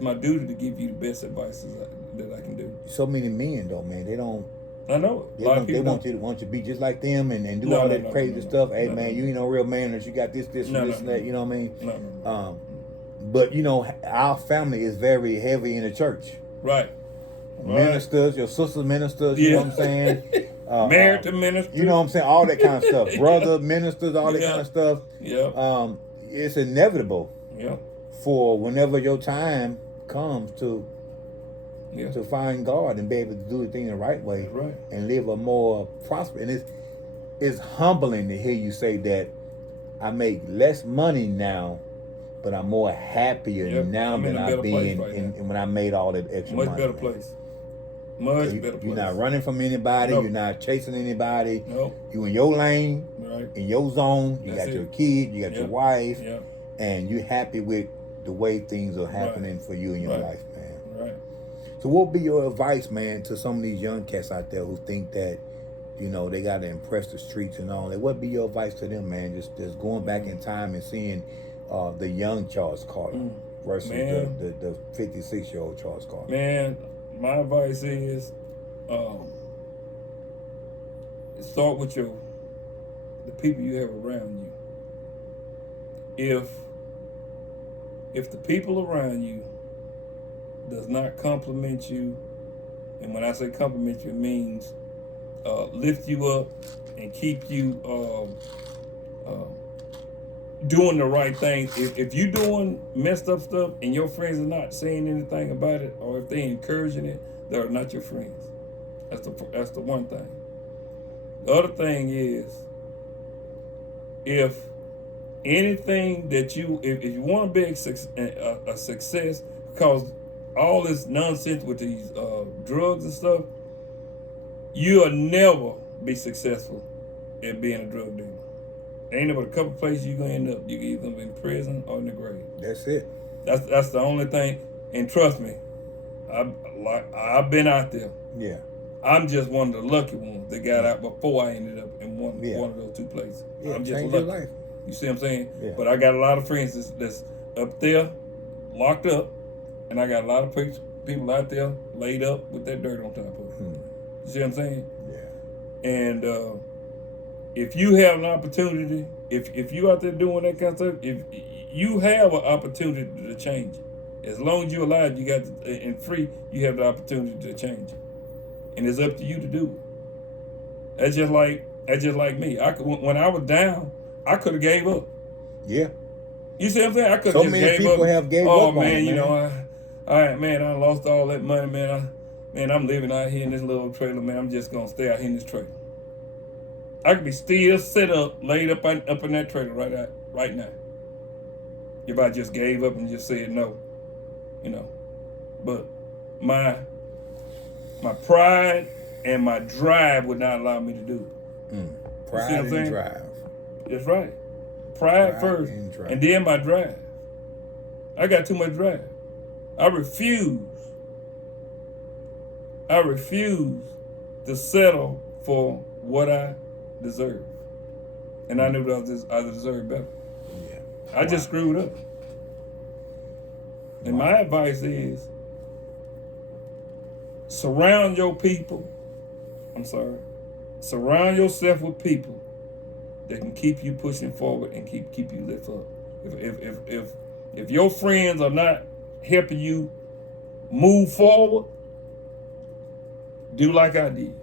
my duty to give you the best advice that I can do. So many men, though, man, they don't. I know. They want you to be just like them and do all that crazy stuff. Hey, man, you ain't no real man unless you got this, and that. You know what I mean? No. But you know, our family is very heavy in the church. Right. Ministers, your sister ministers. You know what I'm saying? Married to ministers. You know what I'm saying? All that kind of stuff. Brother ministers, all that kind of stuff. It's inevitable. For whenever your time comes to find God and be able to do the thing the right way and live a more prosperous. And it's humbling to hear you say that I make less money now, but I'm more happier now than I've been when I made all that extra money. Much better place. Much better place. You're not running from anybody. You're not chasing anybody. Nope. You in your lane, in your zone. You got your kid. You got your wife. And you're happy with the way things are happening for you in your life, man. So what would be your advice, man, to some of these young cats out there who think that, you know, they got to impress the streets and all that? What would be your advice to them, man? Just going back in time and seeing the young Charles Carter versus the 56-year-old Charles Carter. Man, my advice is start with the people you have around you. If the people around you does not compliment you, and when I say compliment you, it means lift you up and keep you doing the right thing. If you doing messed up stuff and your friends are not saying anything about it, or if they encouraging it, they're not your friends. That's the one thing. The other thing is, if anything that if you want to be a success, because all this nonsense with these drugs and stuff, you'll never be successful at being a drug dealer. Ain't but a couple places you're gonna end up. You can either be in prison or in the grave. That's it. That's the only thing. And trust me, I've been out there. Yeah. I'm just one of the lucky ones that got out before I ended up in one of those two places. Yeah, I'm just change lucky. your life. You see what I'm saying? Yeah. But I got a lot of friends that's up there, locked up, And I got a lot of people out there laid up with that dirt on top of it. You see what I'm saying? Yeah. And if you have an opportunity, if you out there doing that kind of stuff, if you have an opportunity to change it, as long as you're alive, you got and free, you have the opportunity to change it, and it's up to you to do it. That's just like me. When I was down, I could have gave up. Yeah. You see what I'm saying? I could So have just many gave people up. have gave oh up man, on it, you man. know, all right, man, I lost all that money, man. I'm living out here in this little trailer, man. I'm just gonna stay out here in this trailer. I could be still set up, laid up in that trailer right now. If I just gave up and just said no, you know. But my pride and my drive would not allow me to do it. Pride You see what I'm and saying? drive. That's right. Pride first, and then my drive. I got too much drive. I refuse to settle for what I deserve. And I knew that I deserved better. Yeah. I just screwed up. And my advice is surround yourself with people that can keep you pushing forward and keep you lift up. If your friends are not helping you move forward, do like I did.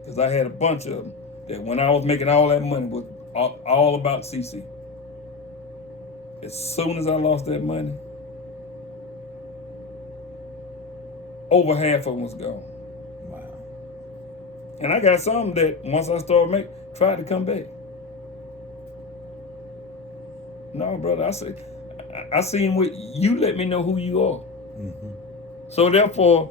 Because I had a bunch of them that when I was making all that money was all about CC. As soon as I lost that money, over half of them was gone. Wow. And I got some that once I started tried to come back. No, brother, I seen what you let me know who you are. So therefore,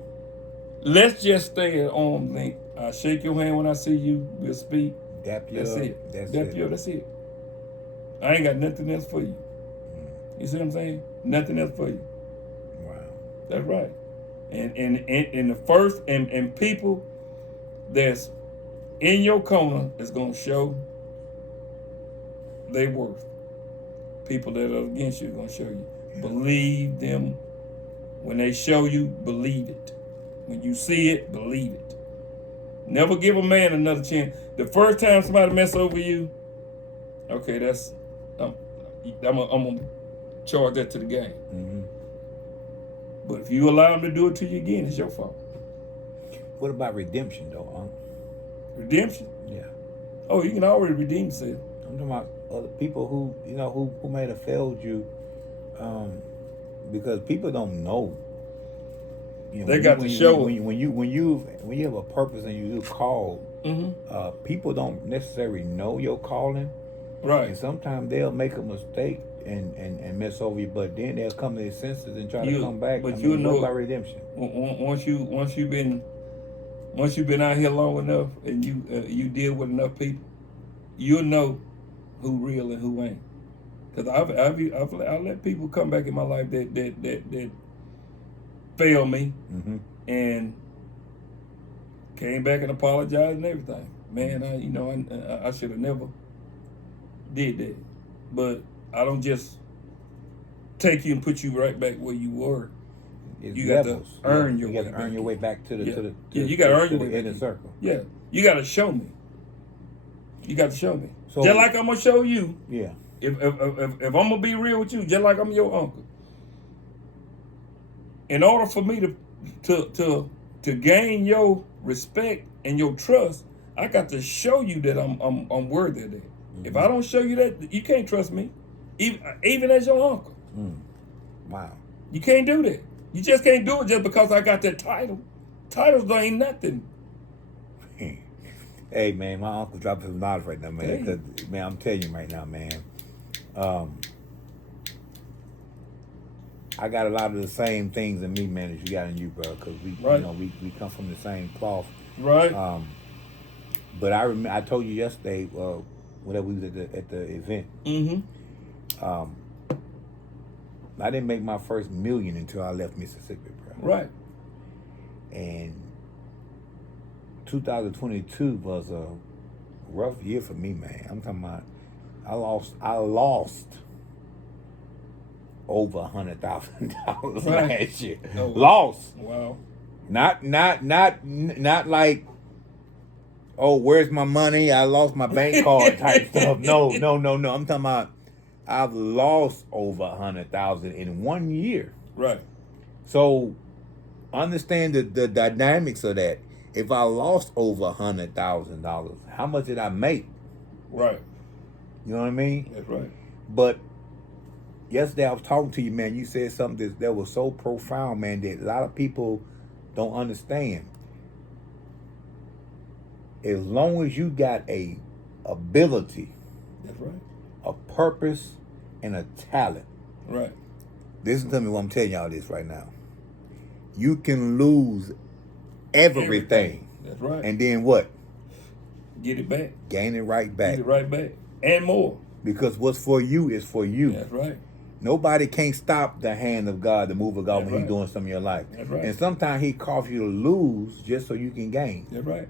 let's just stay at arm's length. I shake your hand when I see you. We'll speak. Dap you That's up. it. That's Dap it. you up. That's it. I ain't got nothing else for you. You see what I'm saying? Nothing else for you. Wow. That's right. And the first and people that's in your corner is gonna show their worth. People that are against you are gonna show you. Believe them. When they show you, believe it. When you see it, believe it. Never give a man another chance. The first time somebody mess over you, okay, that's I'm gonna charge that to the game. But if you allow them to do it to you again, it's your fault. What about redemption, though, Redemption? Yeah. Oh, you can already redeem yourself. I'm talking about other people who, you know, who might have failed you, because people don't know. You know, They got to show it. when you have a purpose and you're called, people don't necessarily know your calling. Right. And sometimes they'll make a mistake and mess over you, but then they'll come to their senses and try to come back. But I you mean, know what about redemption? Once you've been out here long enough and you deal with enough people, you'll know who real and who ain't. Because I've let people come back in my life that failed me and came back and apologized and everything. Man, I should have never did that. But I don't just take you and put you right back where you were. It's You got levels. to earn your You way got to earn back. your way back to the you got to earn your way inner back. circle. Yeah, you got to show me. You got to show me. So- just like I'm gonna show you. Yeah. If I'm gonna be real with you, just like I'm your uncle. In order for me to gain your respect and your trust, I got to show you that I'm worthy of that. If I don't show you that, you can't trust me, even as your uncle. Wow. You can't do that. You just can't do it just because I got that title. Titles ain't nothing. Hey man, my uncle dropping some knowledge right now, man. Hey. Because man, I'm telling you right now, man. I got a lot of the same things in me, man, as you got in you, bro. Because we, Right. you know, we come from the same cloth. Right. But I remember I told you yesterday, whenever we was at the event. I didn't make my first $1 million until I left Mississippi, bro. Right. And 2022 was a rough year for me, man. I'm talking about I lost over $100,000 Right. last year. Oh, Lost. wow. Not like, oh, where's my money? I lost my bank card type stuff. No. I'm talking about I've lost over 100,000 in 1 year. Right. So understand the dynamics of that. If I lost over $100,000, how much did I make? Right. You know what I mean? That's right. But yesterday I was talking to you, man. You said something that was so profound, man, that a lot of people don't understand. As long as you got a ability, That's right. a purpose, and a talent. Right. Listen to me when I'm telling y'all this right now. You can lose everything. That's right. And then what? Get it back. Gain it right back. Get it right back. And more. Because what's for you is for you. That's right. Nobody can't stop the hand of God, the move of God, That's when right. He's doing something in your life. That's right. And sometimes He calls you to lose just so you can gain. That's right.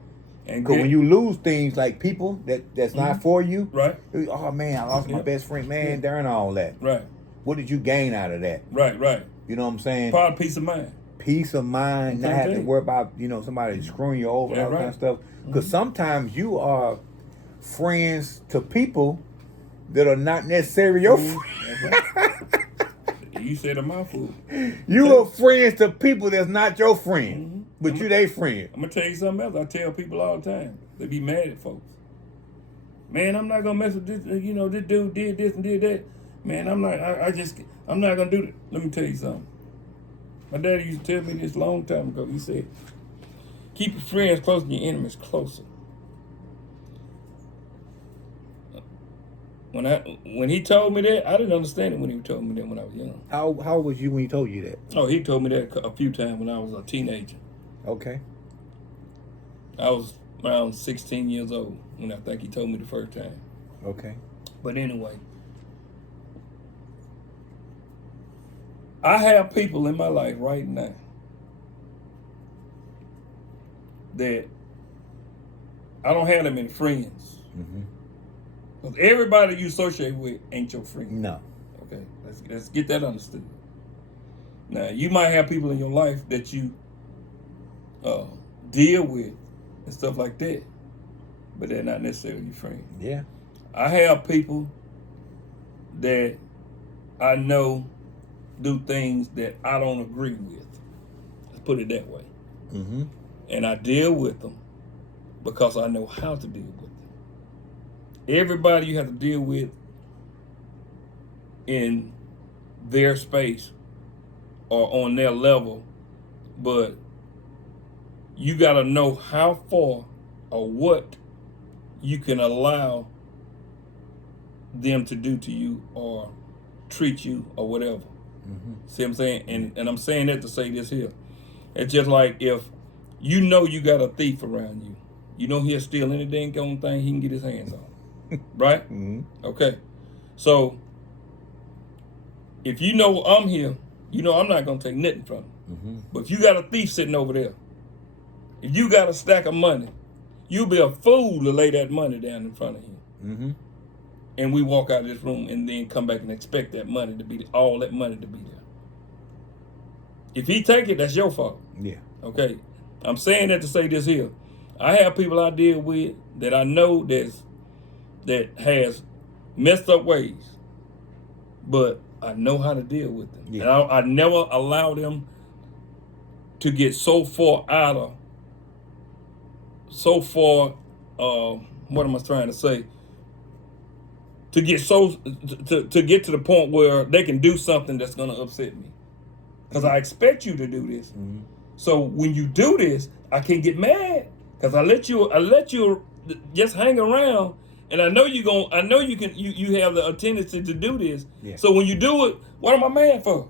And Because when you lose things like people that's not for you, right. Oh man, I lost my best friend, man, during all that. Right. What did you gain out of that? Right. Right. You know what I'm saying? Probably peace of mind. Peace of mind, not have to worry about, somebody screwing you over, all that kind of stuff. Because sometimes you are friends to people that are not necessarily your friends. That's right. You said a mouthful. You are friends to people that's not your friend, but you they friend. I'm gonna tell you something else. I tell people all the time. They be mad at folks. Man, I'm not gonna mess with this. This dude did this and did that. Man, I'm not. I'm not gonna do that. Let me tell you something. My daddy used to tell me this a long time ago. He said, "Keep your friends close and your enemies closer." When he told me that, I didn't understand it when he told me that when I was young. How old was you when he told you that? Oh, he told me that a few times when I was a teenager. Okay. I was around 16 years old when I think he told me the first time. Okay. But anyway, I have people in my life right now that I don't have that many friends. Mm-hmm. Because everybody you associate with ain't your friend. No. Okay, let's get that understood. Now, you might have people in your life that you deal with and stuff like that, but they're not necessarily your friend. Yeah. I have people that I know do things that I don't agree with. Let's put it that way. Mm-hmm. And I deal with them because I know how to deal with them. Everybody you have to deal with in their space or on their level, but you got to know how far or what you can allow them to do to you or treat you or whatever. Mm-hmm. See what I'm saying? And I'm saying that to say this here. It's just like if you know you got a thief around you, you know he'll steal any dang thing he can get his hands on. Right? Mm-hmm. Okay. So if you know I'm here, you know I'm not gonna take nothing from him. Mm-hmm. But if you got a thief sitting over there, if you got a stack of money, you'll be a fool to lay that money down in front of him. Mm-hmm. And we walk out of this room and then come back and expect that money to be all that money to be there. If he take it, that's your fault. Yeah. Okay. I'm saying that to say this here. I have people I deal with that I know that has messed up ways, but I know how to deal with them. Yeah. And I never allow them to get so far what am I trying to say? To get to get to the point where they can do something that's gonna upset me. Because I expect you to do this. Mm-hmm. So when you do this, I can't get mad. Because I let you just hang around. And I know you have the tendency to do this. Yeah. So when you do it, what am I mad for?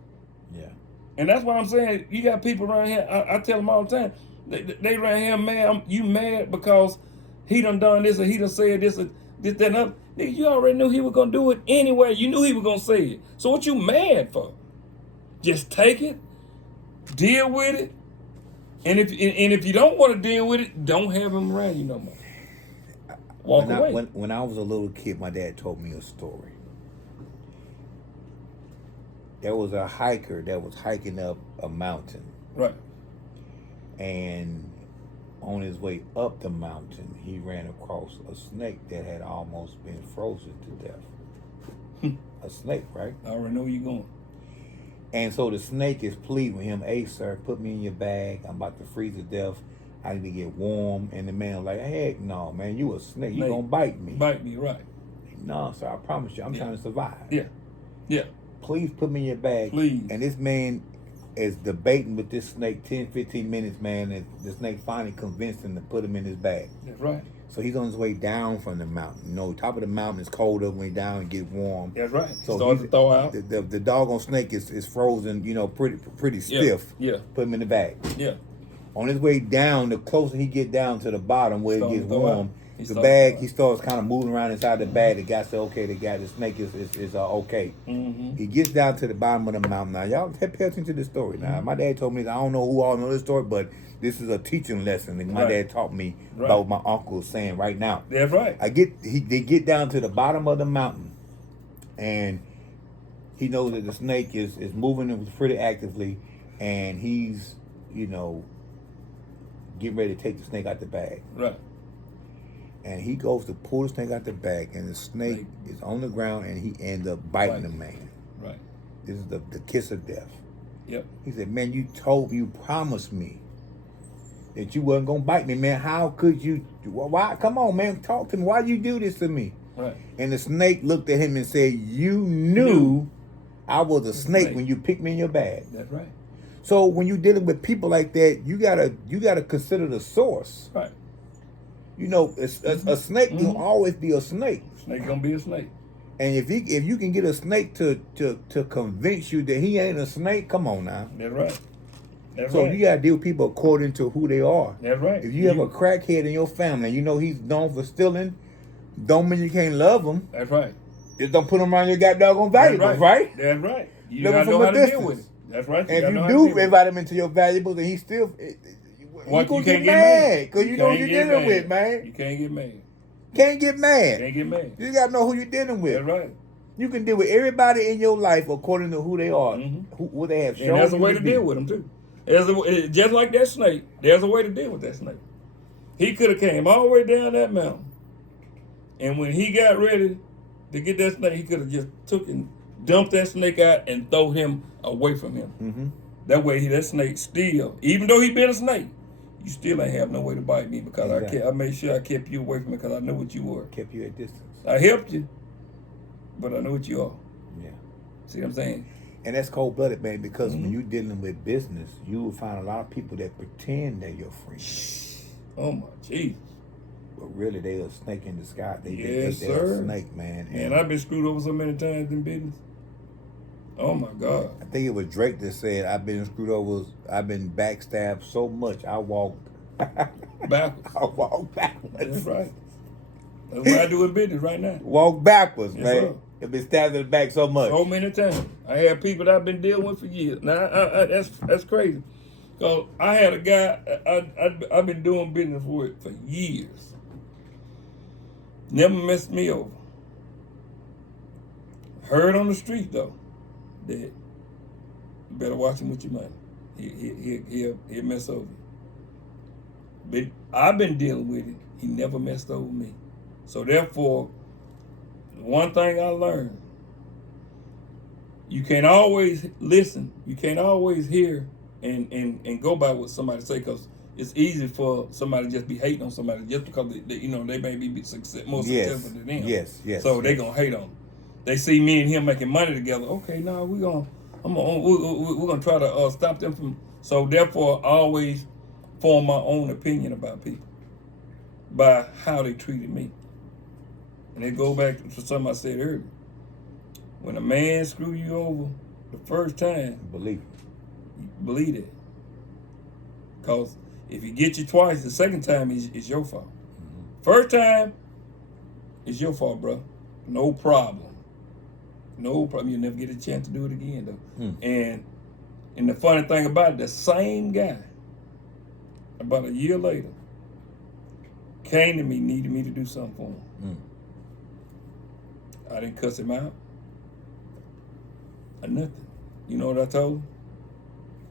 Yeah. And that's what I'm saying. You got people around here, I tell them all the time, they around here mad, you mad because he done this or he done said this or this, that, and other. Nigga, you already knew he was gonna do it anyway. You knew he was gonna say it. So what you mad for? Just take it, deal with it, and if you don't want to deal with it, don't have him around you no more. Walk away. When I was a little kid, my dad told me a story. there was a hiker that was hiking up a mountain, Right. and on his way up the mountain, he ran across a snake that had almost been frozen to death. A snake, right? I already know where you're going. And so the snake is pleading with him, "Hey, sir, put me in your bag. I'm about to freeze to death. I need to get warm." And the man was like, "Heck no, man, you a snake. You gonna bite me." Bite me, right. "No, sir, I promise you, I'm trying to survive. Yeah. Yeah. Please put me in your bag." Please. And this man is debating with this snake 10, 15 minutes, man, and the snake finally convinced him to put him in his bag. That's right. So he's on his way down from the mountain. You know, top of the mountain is colder when he down and get warm. That's right. So Start to thaw out. The doggone snake is frozen, you know, pretty stiff. Yeah. Put him in the bag. Yeah. On his way down, the closer he get down to the bottom where it Starting gets to thaw out. warm, He the starts bag, to thaw he starts kind of moving around inside the bag. The guy said, "Okay, the snake is okay." Mm-hmm. He gets down to the bottom of the mountain. Now, y'all pay attention to this story. Now, my dad told me, I don't know who all know this story, but this is a teaching lesson that my dad taught me about what my uncle is saying right now. That's right. They get down to the bottom of the mountain, and he knows that the snake is moving pretty actively, and he's, you know, getting ready to take the snake out the bag. Right. And he goes to pull the snake out the bag, and the snake is on the ground, and he ends up biting the man. Right. This is the kiss of death. Yep. He said, "Man, you promised me that you wasn't gonna bite me, man. How could you? Why? Come on, man, talk to me. Why you do this to me?" Right. And the snake looked at him and said, "You knew I was a snake when you picked me in your bag." That's right. So when you're dealing with people like that, you gotta consider the source. Right. You know, a snake will always be a snake. Snake gonna be a snake. And if you can get a snake to convince you that he ain't a snake, come on now. That's right. That's So right. you gotta deal with people according to who they are. That's right. If you have a crackhead in your family, and you know he's known for stealing, don't mean you can't love him. That's right. Just don't put him around your goddamn valuables, right? That's right. You Love him gotta know from a how to deal distance. with it. That's right. And if gotta know you how to deal do with it. invite him into your valuables, and he still, What, you gonna you get can't get mad mad. because you know who you're can't get dealing mad. with, man. You can't get mad. Can't get mad. Can't get mad. You gotta know who you're dealing with. That's right. You can deal with everybody in your life according to who they are, what they have shown. And there's a you way to deal with them too. Just like that snake, there's a way to deal with that snake. He could have came all the way down that mountain, and when he got ready to get that snake, he could have just took and dumped that snake out and throw him away from him. Mm-hmm. That way, that snake still, even though he been a snake, you still ain't have no way to bite me because Exactly. I made sure I kept you away from me because I knew what you were. Kept you at distance. I helped you, but I know what you are. Yeah. See what I'm saying? And that's cold-blooded, man, because when you're dealing with business, you will find a lot of people that pretend they're your friend. Oh my Jesus. But really, they're a snake in disguise. Yes, they're sir. a snake, man. Man, I've been screwed over so many times in business. Oh my God. I think it was Drake that said, I've been screwed over, I've been backstabbed so much, I walked Backwards. I walk backwards. That's right. That's what I do in business right now. Walk backwards, Yes, man. sir. I've been stabbed in the back so much. So many times. I have people that I've been dealing with for years. Now, that's crazy. Because I had a guy, I've been doing business with for years. Never messed me over. Heard on the street, though, that you better watch him with your money. He'll mess over you. But I've been dealing with it. He never messed over me. So therefore, one thing I learned, you can't always listen. You can't always hear and go by what somebody say, because it's easy for somebody to just be hating on somebody just because they may be more successful than them. Yes. So they gonna hate on them. They see me and him making money together. Okay, now we're gonna try to stop them from. So therefore, I always form my own opinion about people by how they treated me. And it go back to something I said earlier. When a man screw you over the first time, Believe it. Because if he get you twice, the second time is your fault. First time, it's your fault, bro. No problem. No problem. You'll never get a chance to do it again, though. And the funny thing about it, the same guy, about a year later, came to me, needed me to do something for him. I didn't cuss him out or nothing. You know what I told him?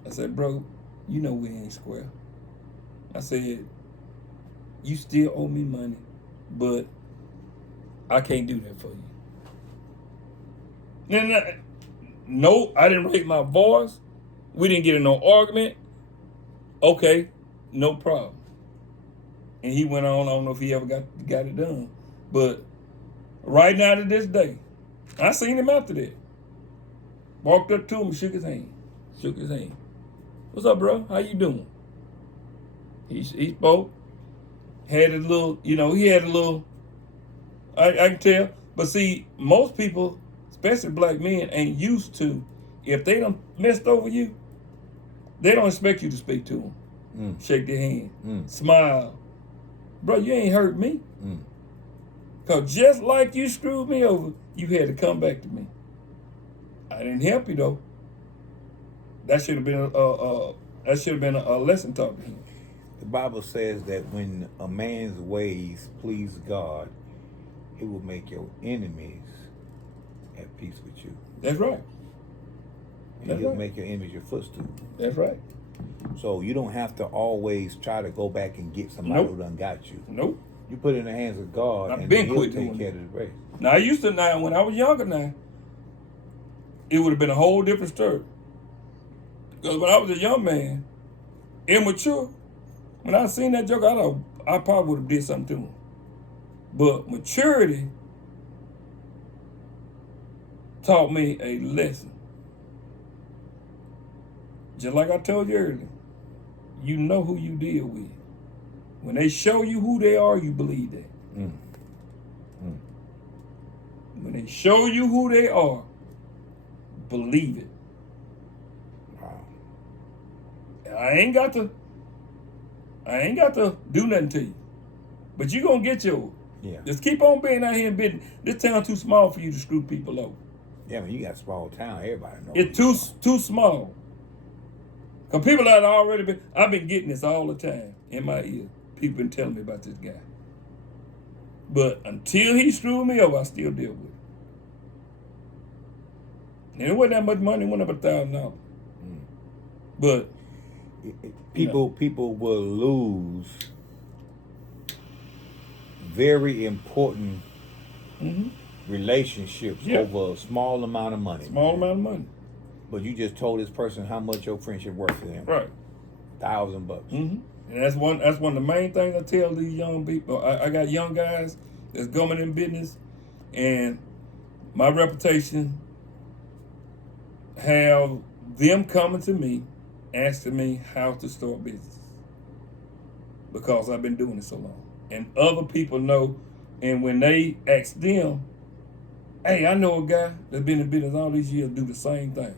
I said, bro, you know we ain't square. I said, you still owe me money, but I can't do that for you. And no, I didn't raise my voice. We didn't get in no argument. Okay, no problem. And he went on. I don't know if he ever got it done. But right now to this day, I seen him after that. Walked up to him, shook his hand. What's up, bro? How you doing? He spoke. Had a little, he had a little, I can tell. But see, most people, especially black men, ain't used to, if they done messed over you, they don't expect you to speak to them. Shake their hand, smile. Bro, you ain't hurt me. Because just like you screwed me over, you had to come back to me. I didn't help you, though. That should have been a lesson taught to him. The Bible says that when a man's ways please God, he will make your enemies at peace with you. That's right. And he'll make your enemies your footstool. That's right. So you don't have to always try to go back and get somebody who done got you. Nope. You put it in the hands of God, I've and been he'll quit take doing care it. of the rest. Now, when I was younger now, it would have been a whole different story. Because when I was a young man, immature, when I seen that joke, I probably would have did something to him. But maturity taught me a lesson. Just like I told you earlier, you know who you deal with. When they show you who they are, you believe that. When they show you who they are, believe it. Wow. I ain't got to do nothing to you. But you gonna get yours. Yeah. Just keep on being out here and bidding. This town too small for you to screw people over. Yeah, when you got a small town, everybody knows. It's too small. Cause people that already been, I've been getting this all the time in my ear. People been telling me about this guy. But until he screwed me over, I still deal with it. And it wasn't that much money, it went up $1,000. But people will lose very important relationships over a small amount of money. But you just told this person how much your friendship worth to them. Right. $1,000. And that's one of the main things I tell these young people. I got young guys that's going in business, and my reputation have them coming to me, asking me how to start business. Because I've been doing it so long. And other people know, and when they ask them, hey, I know a guy that's been in business all these years, do the same thing.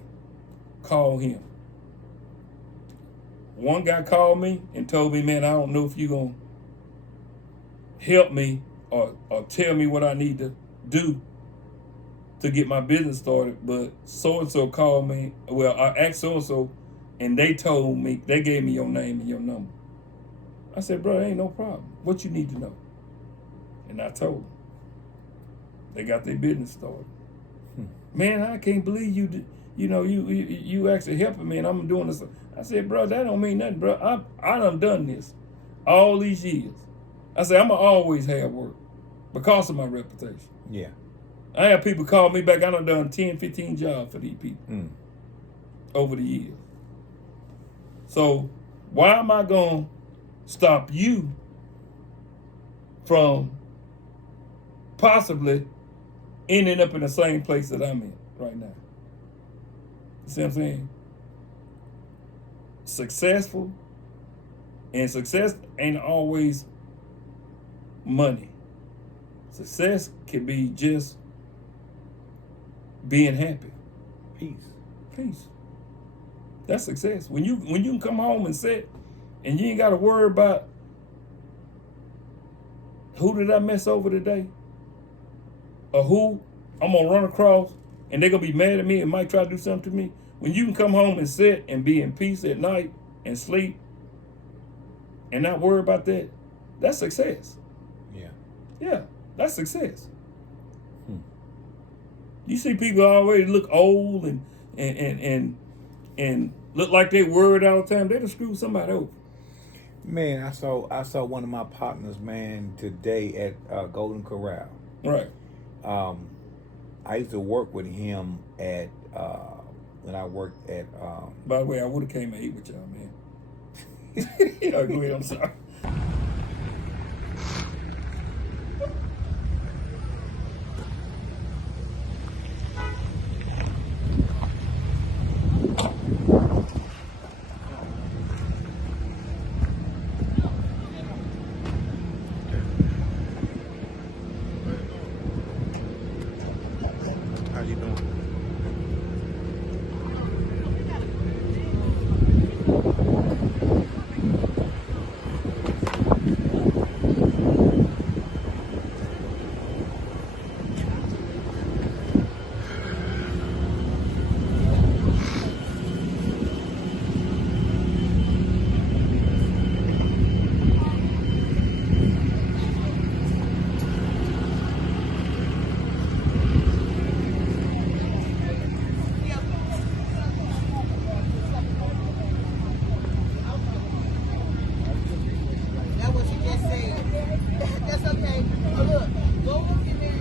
Call him. One guy called me and told me, man, I don't know if you're going to help me or tell me what I need to do to get my business started, but so-and-so called me. Well, I asked so-and-so, and they told me, they gave me your name and your number. I said, bro, ain't no problem. What you need to know? And I told them. They got their business started. Man, I can't believe you actually helping me, and I'm doing this. I said, bro, that don't mean nothing, bro. I done this all these years. I said, I'm going to always have work because of my reputation. Yeah. I have people call me back. I done 10, 15 jobs for these people over the years. So why am I going to stop you from possibly ending up in the same place that I'm in right now? You see what I'm saying? Success ain't always money. Success can be just being happy. Peace. That's success. When you can come home and sit and you ain't got to worry about who did I mess over today, or who I'm gonna run across and they're gonna be mad at me and might try to do something to me. When you can come home and sit and be in peace at night and sleep and not worry about that, that's success. Yeah, that's success. You see people already look old and and look like they worried all the time, they just screw somebody over. Man, I saw one of my partners, man, today at Golden Corral. Right. I used to work with him at when I worked at. By the way, I would have came and ate with y'all, man. Yeah, go ahead. I'm sorry. How you doing? That's what you just said. That's okay. Oh, look, go look in there.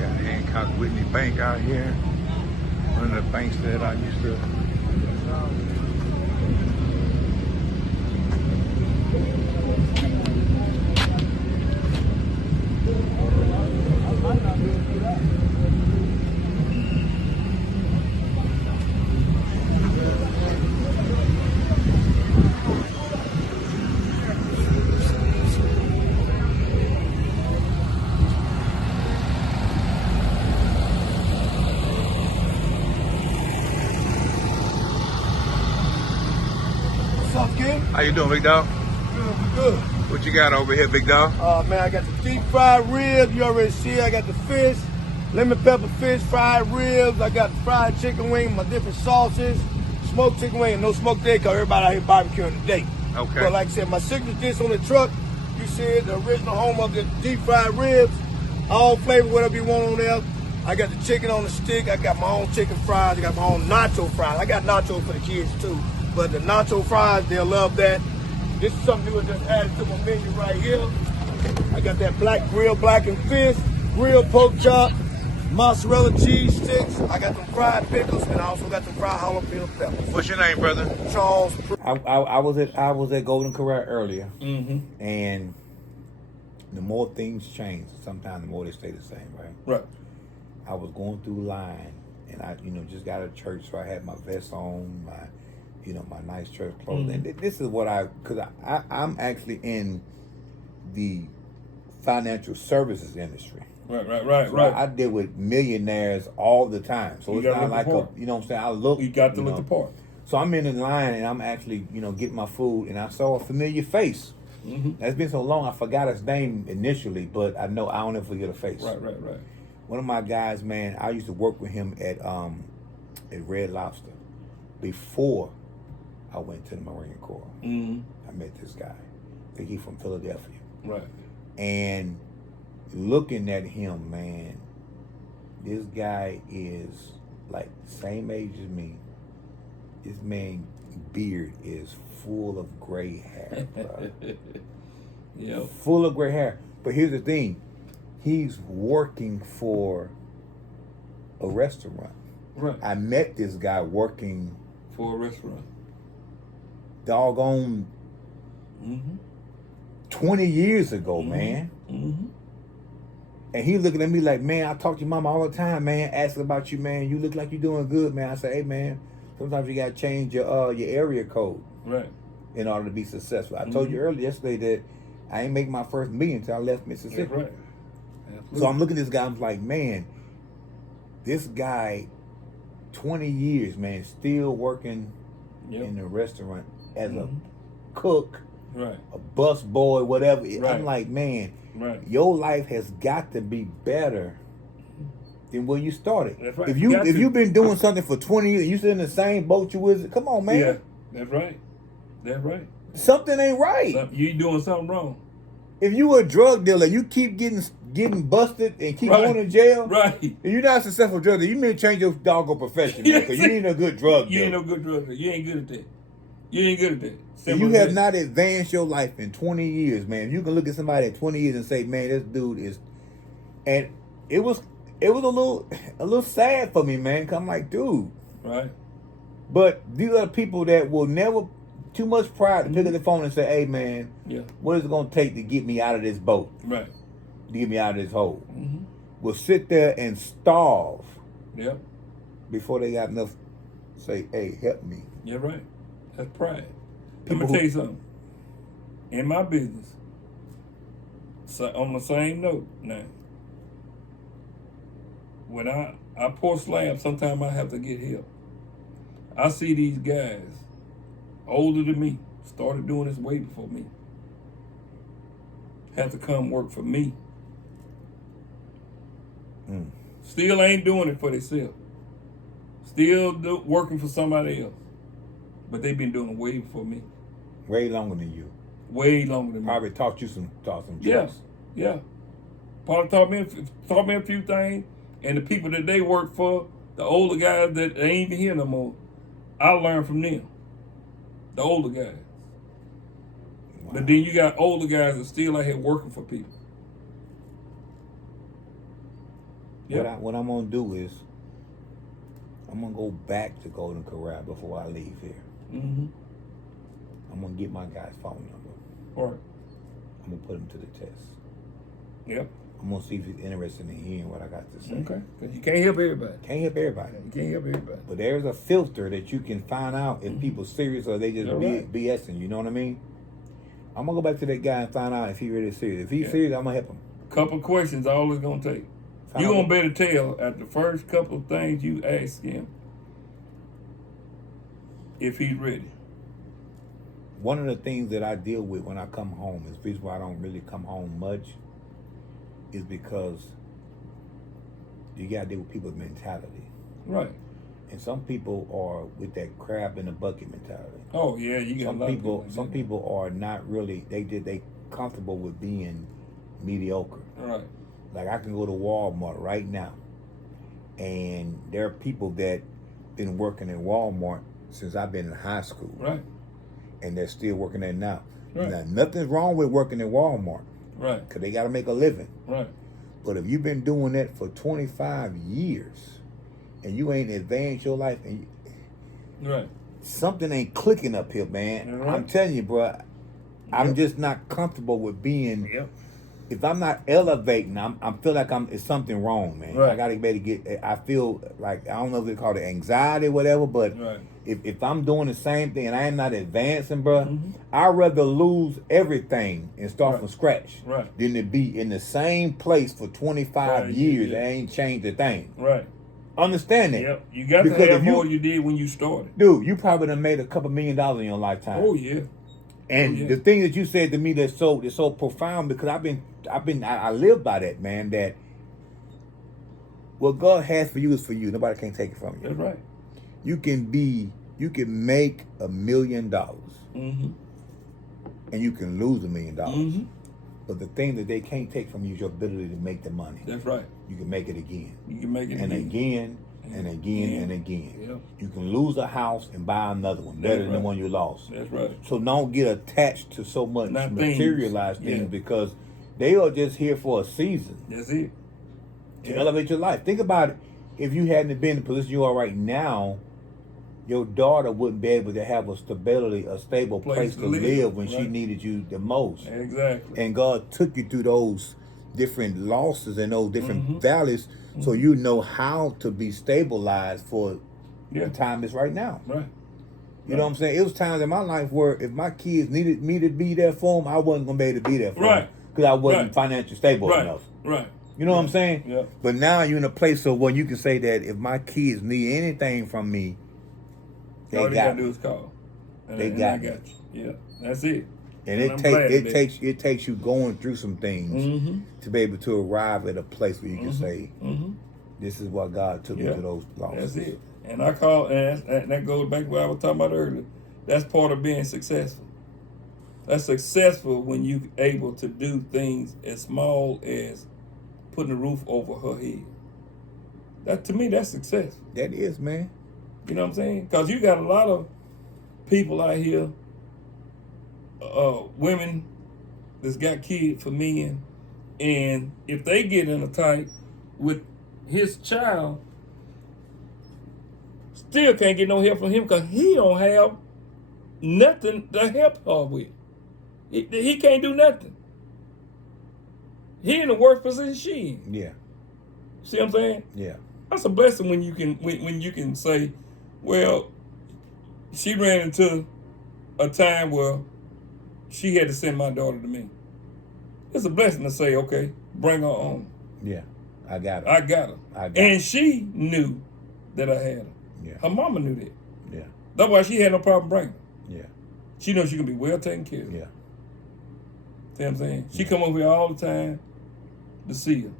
Got Hancock Whitney Bank out here. One of the banks that I used to. What's up, kid? How you doing, big dog? Good. What you got over here, big dog? Man, I got the deep fried ribs. You already see it. I got the fish, lemon pepper fish, fried ribs. I got the fried chicken wing, my different sauces, smoked chicken wing, and no smoked egg because everybody out here barbecuing today. Okay. But like I said, my signature dish on the truck, you see it, the original home of the deep fried ribs, all flavor, whatever you want on there. I got the chicken on the stick. I got my own chicken fries. I got my own nacho fries. I got nachos for the kids too. But the nacho fries, they'll love that. This is something we just added to my menu right here. I got that black grilled blackened fish, grilled pork chop, mozzarella cheese sticks. I got them fried pickles, and I also got them fried jalapeno peppers. What's your name, brother? Charles. I was at Golden Corral earlier, Mm-hmm. and the more things change, sometimes the more they stay the same, right? Right. I was going through line, and I, just got out of church, so I had my vest on, my nice church clothes. Mhm. And this is what because I'm actually in the financial services industry. Right. So I deal with millionaires all the time. So You it's gotta not look like the part. you know what I'm saying? I look. You got to look the part. So I'm in the line and I'm actually, getting my food, and I saw a familiar face. Mm-hmm. It's been so long I forgot his name initially, but I know I'll never forget a face. Right. One of my guys, man, I used to work with him at Red Lobster before I went to the Marine Corps. Mm-hmm. I met this guy. I think he's from Philadelphia. Right. And looking at him, man, this guy is like same age as me. This man's beard is full of gray hair, bro. Yeah. Full of gray hair. But here's the thing. He's working for a restaurant. Right. I met this guy working For a restaurant. doggone Mm-hmm. 20 years ago, man. Mm-hmm. And he looking at me like, man, I talk to your mama all the time, man, asking about you, man. You look like you're doing good, man. I say, hey, man, sometimes you got to change your area code Right. in order to be successful. I told you earlier yesterday that I ain't make my first million until I left Mississippi. That's right. Absolutely. So I'm looking at this guy, I'm like, man, this guy, 20 years, man, still working Yep. in the restaurant as a Mhm. cook, Right. a bus boy, whatever. Right. I'm like, man, Right. your life has got to be better than where you started. That's right. If You got if to. you've been doing something for 20 years, you still in the same boat you was, come on, man. Yeah. That's right. That's right. Something ain't right. You doing something wrong. If you a drug dealer, you keep getting getting busted and keep Right. going to jail, Right. if you're not a successful drug dealer, you may change your doggone profession, man, because you ain't a good drug You dealer. ain't no good drug dealer. You ain't good at that. You ain't good at that. If Simple you as have that. not advanced your life in 20 years, man, you can look at somebody at 20 years and say, man, this dude is, and it was a little sad for me, man, because I'm like, dude. Right. But these are the people that will never, too much pride to pick up the phone and say, hey, man, Yeah. what is it going to take to get me out of this boat, Right. to get me out of this hole? Mm-hmm. Will sit there and starve Yep. before they got enough to say, hey, help me. You're right. That's pride. Let People me who- tell you something. In my business, so on the same note now, when I pour slabs, sometimes I have to get help. I see these guys, older than me, started doing this way before me, have to come work for me. Still ain't doing it for themselves. Still working for somebody else. But they've been doing it way before me. Way longer than you. Way longer than me. Probably taught some Yeah, tricks. yeah. Probably taught me a few things, and the people that they work for, the older guys that ain't even here no more, I learned from them. The older guys. Wow. But then you got older guys that still out here working for people. Yeah. What I'm gonna do is I'm gonna go back to Golden Corral before I leave here. Mm-hmm. I'm gonna get my guy's phone number. All right. I'm gonna put him to the test. Yep. I'm gonna see if he's interested in hearing what I got to say. Okay. Because you can't help everybody. Can't help everybody. You can't help everybody. But there's a filter that you can find out if people serious or they just You're right. BSing. You know what I mean? I'm gonna go back to that guy and find out if he really serious. If he's Yeah. serious, I'm gonna help him. Couple questions all it's gonna take. Find You out gonna better tell at the first couple of things you ask him if he's ready. One of the things that I deal with when I come home is the reason why I don't really come home much is because you gotta deal with people's mentality. Right. And some people are with that crab in the bucket mentality. Oh yeah, you got a lot of people. like Some that. people are not really they comfortable with being mediocre. Right. Like I can go to Walmart right now, and there are people that been working in Walmart since I've been in high school, Right. and they're still working there now. Right. Now, nothing's wrong with working in Walmart Right. because they got to make a living. Right. But if you've been doing that for 25 years and you ain't advanced your life, and Right. something ain't clicking up here, man. You're right. I'm telling you, bro. I'm Yep. just not comfortable with being. Yep. If I'm not elevating, I feel like it's something wrong, man. Right. I gotta be able to get. I feel like I don't know if they call it anxiety or whatever, but Right. if I'm doing the same thing and I am not advancing, bro, Mhm. I'd rather lose everything and start Right. from scratch Right. than to be in the same place for 25 Right, years yeah. and ain't changed a thing. Right. Understand that? Yep. You got Because to have if you- more you did when you started. Dude, you probably done made a couple $1 million in your lifetime. Oh yeah. And Oh, yeah. the thing that you said to me that's so profound, because I live by that, man, that what God has for you is for you. Nobody can take it from you. That's right. You can make $1 million Mm-hmm. and you can lose $1 million. Mm-hmm. But the thing that they can't take from you is your ability to make the money. That's right. You can make it again. You can make it And again. again and again and again. Yep. You can lose a house and buy another one better than the right. one you lost. That's right. So don't get attached to so much Not things. materialized things Yeah. because they are just here for a season That's it. to Yeah. elevate your life. Think about it. If you hadn't been in the position you are right now, your daughter wouldn't be able to have a stable place to live when she right. needed you the most. Exactly. And God took you through those different losses and those different Mm-hmm. valleys so you know how to be stabilized for Yeah. the time is right now. Right. You know what I'm saying? It was times in my life where if my kids needed me to be there for them, I wasn't going to be able to be there for them Right. because I wasn't Right. financially stable Right. enough. Right. You know what I'm saying? Yeah. But now you're in a place of when you can say that if my kids need anything from me, they All you got gotta me. do is call. And They and got I me. got you. Yeah. That's it. And I'm glad of that. it takes you going through some things Mm-hmm. to be able to arrive at a place where you can say, Mm-hmm. this is what God took me Yeah. to those losses. That's it. And I call, and that goes back to what I was talking about earlier. That's part of being successful. That's successful when you're able to do things as small as putting a roof over her head. That, to me, that's success. That is, man. You know what I'm saying? Because you got a lot of people out here, women that's got kids for men, and if they get in a fight with his child, still can't get no help from him because he don't have nothing to help her with. He can't do nothing. He in the worst position she in. Yeah. See what I'm saying? Yeah. That's a blessing when you can say, well, she ran into a time where she had to send my daughter to me. It's a blessing to say, okay, bring her on. Yeah. I got her. I got her. And she knew that I had her. Yeah. Her mama knew that. Yeah. That's why she had no problem bringing her. Yeah. She knows she can be well taken care of. Yeah. See what I'm saying? She come over here all the time to see her,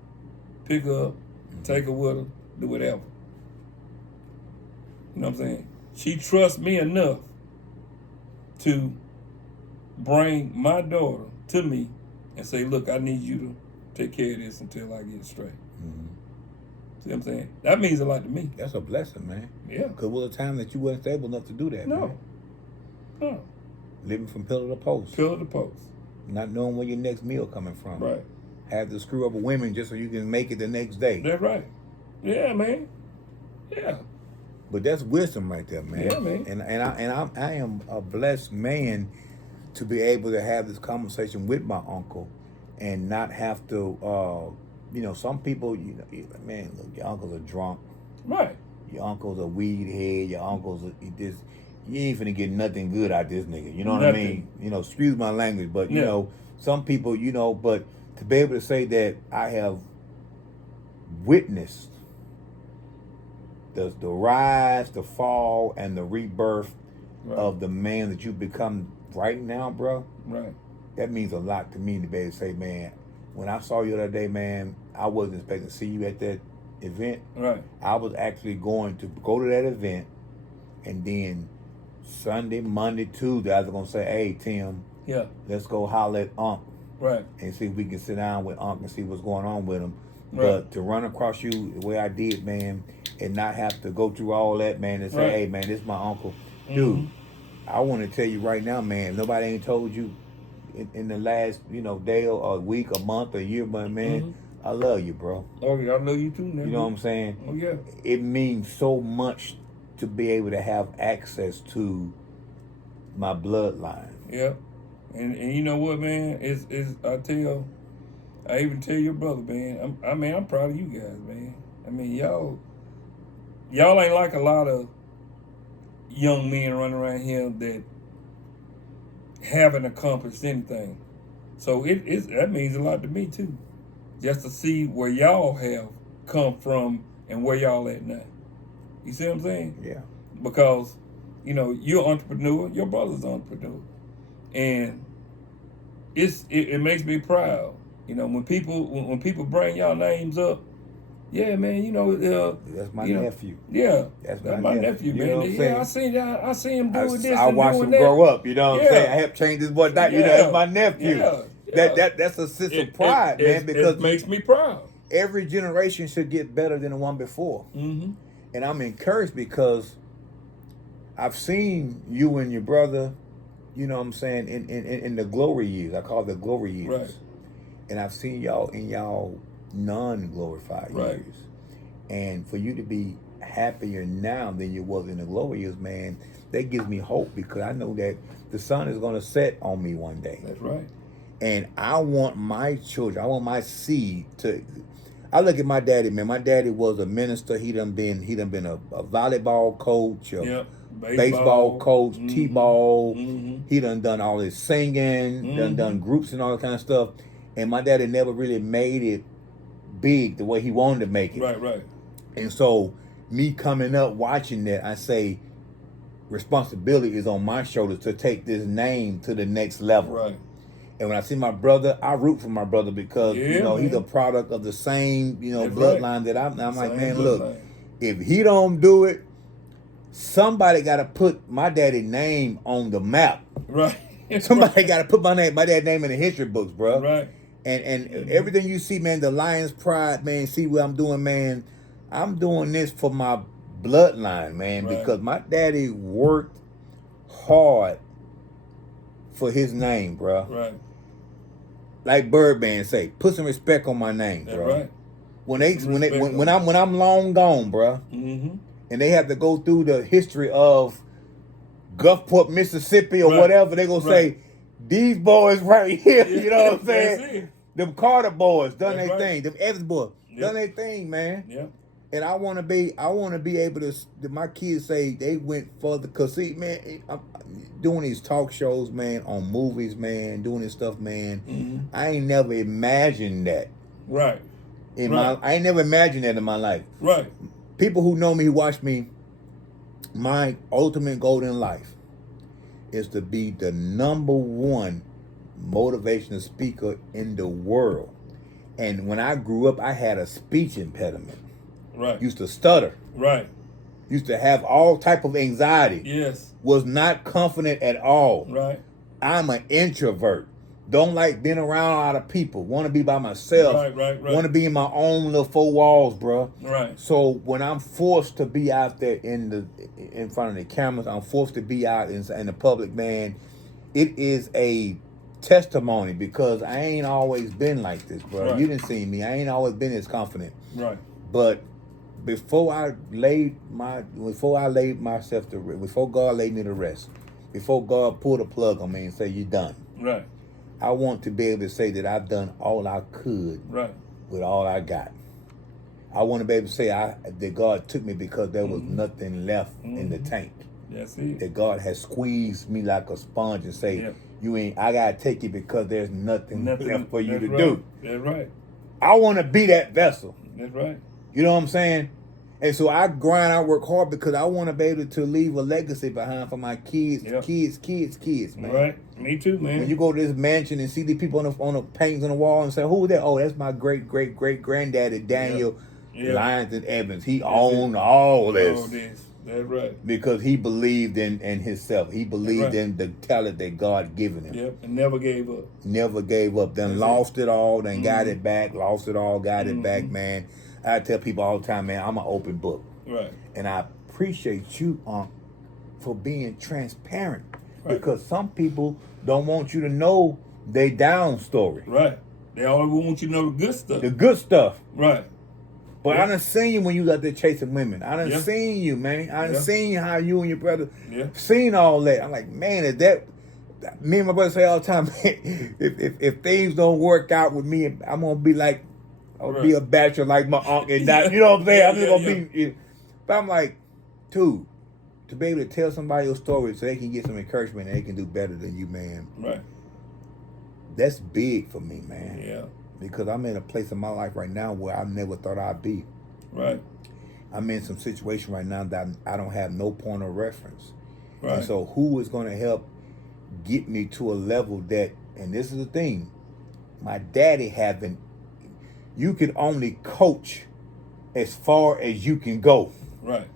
pick her up, take her with her, do whatever. You know what I'm saying? She trusts me enough to bring my daughter to me and say, look, I need you to take care of this until I get it straight. Mm-hmm. See what I'm saying? That means a lot to me. That's a blessing, man. Yeah. Because was a time that you wasn't stable enough to do that, No. man. No. Living from pillar to post. Pillar to post. Not knowing where your next meal coming from. Right. Have to screw up with women just so you can make it the next day. That's right. Yeah, man. Yeah. But that's wisdom right there, man. Yeah, man. And I am a blessed man to be able to have this conversation with my uncle and not have to, some people, man, look, your uncles are drunk. Right. Your uncle's a weed head. Your uncle's this. You ain't finna get nothing good out this nigga. You know what I mean? Excuse my language, but some people, but to be able to say that I have witnessed the rise, the fall, and the rebirth of the man that you become right now, bro. Right. That means a lot to me to be able to say, man, when I saw you the other day, man, I wasn't expecting to see you at that event. Right. I was actually going to go to that event, and then Sunday, Monday, Tuesday, I was going to say, hey, Tim, let's go holler at Unc. Right. And see if we can sit down with Unc and see what's going on with him. Right. But to run across you the way I did, man, and not have to go through all that, man, and say, hey, man, this is my uncle. Dude, I want to tell you right now, man, if nobody ain't told you in the last, day or week, a month, a year, but, man, I love you, bro. Oh, yeah, I love you too, nigga. You know what I'm saying? Oh, yeah. It means so much to be able to have access to my bloodline. Yeah. And you know what, man? I even tell your brother, man, I'm proud of you guys, man. I mean, y'all ain't like a lot of young men running around here that haven't accomplished anything. So that means a lot to me too. Just to see where y'all have come from and where y'all at now. You see what I'm saying? Yeah. Because, you're an entrepreneur, your brother's an entrepreneur. And it makes me proud. When people bring y'all names up, yeah, man, that's my nephew. Yeah, that's my nephew, man. You know what I'm saying? Yeah, I see him doing this. I watched him grow up. You know what I'm saying? I helped change this boy. That's my nephew. Yeah. That's a sense of pride, man. Because it makes me proud. Every generation should get better than the one before. Mm-hmm. And I'm encouraged because I've seen you and your brother, you know what I'm saying, in the glory years. I call it the glory years. Right. And I've seen y'all in y'all non-glorified years. And for you to be happier now than you was in the glory years, man, that gives me hope because I know that the sun is going to set on me one day. That's right. And I want my children, I want my seed to... I look at my daddy, man. My daddy was a minister. He done been a volleyball coach, baseball coach, t-ball. Mm-hmm. He done all his singing, done groups and all that kind of stuff. And my daddy never really made it big the way he wanted to make it. Right. And so me coming up watching that, I say responsibility is on my shoulders to take this name to the next level. Right. And when I see my brother, I root for my brother because, he's a product of the same, bloodline that I'm like, man, look, if he don't do it, somebody got to put my daddy's name on the map. Right. Somebody got to put my dad's name in the history books, bro. Right. And everything you see, man, the Lions pride, man, see what I'm doing, man. I'm doing this for my bloodline, man, because my daddy worked hard for his name, bro. Right. Like Birdman say, put some respect on my name, That's bro. right. When I'm long gone, bro, and they have to go through the history of Gulfport, Mississippi, or whatever, they gonna say these boys right here. You know what I'm saying? Them Carter boys done their thing. Them Evans boys done their thing, man. Yeah. And I want to be able to. My kids say they went further. Cause see, man, I'm doing these talk shows, man, on movies, man, doing this stuff, man. I ain't never imagined that. Right. I ain't never imagined that in my life. Right. People who know me, who watch me, my ultimate goal in life is to be the #1 motivational speaker in the world. And when I grew up, I had a speech impediment. Right. Used to stutter. Right. Used to have all type of anxiety. Yes. Was not confident at all. Right. I'm an introvert. Don't like being around a lot of people. Want to be by myself. Right. Want to be in my own little four walls, bro. Right. So when I'm forced to be out there in front of the cameras, I'm forced to be out in the public, man. It is a testimony because I ain't always been like this, bro. Right. You didn't see me. I ain't always been this confident. Right. But before God laid me to rest, before God pulled the plug on me and say, "You done," Right. I want to be able to say that I've done all I could with all I got. I want to be able to say that God took me because there was nothing left in the tank. That's it. That God has squeezed me like a sponge and say, I gotta take you because there's nothing left for you to do. That's right. I want to be that vessel. That's right. You know what I'm saying? And so I work hard because I want to be able to leave a legacy behind for my kids, kids, man. Right. Me too, man. When you go to this mansion and see the people on the paintings on the wall and say, "Who is that?" "Oh, that's my great granddaddy Daniel LionsDen Evans. He owned all this." All this. That's right. Because he believed in himself. He believed in the talent that God given him. Yep. And never gave up. Never gave up. Then lost it all. Then got it back. Lost it all. Got it back, man. I tell people all the time, man, I'm an open book. Right. And I appreciate you, for being transparent. Right. Because some people don't want you to know their down story. Right. They only want you to know the good stuff. The good stuff. Right. But I done seen you when you out there chasing women. I done seen you, man. I done seen how you and your brother seen all that. I'm like, man, is that... Me and my brother say all the time, man, if things don't work out with me, I'm going to be like... I'll be a bachelor like my uncle and that. You know what I'm saying? I'm just going to be... But I'm like, dude, to be able to tell somebody your story so they can get some encouragement and they can do better than you, man. Right. That's big for me, man. Yeah. Because I'm in a place in my life right now where I never thought I'd be. Right. I'm in some situation right now that I don't have no point of reference. Right. And so who is going to help get me to a level that, and this is the thing, my daddy haven't, you can only coach as far as you can go. Right.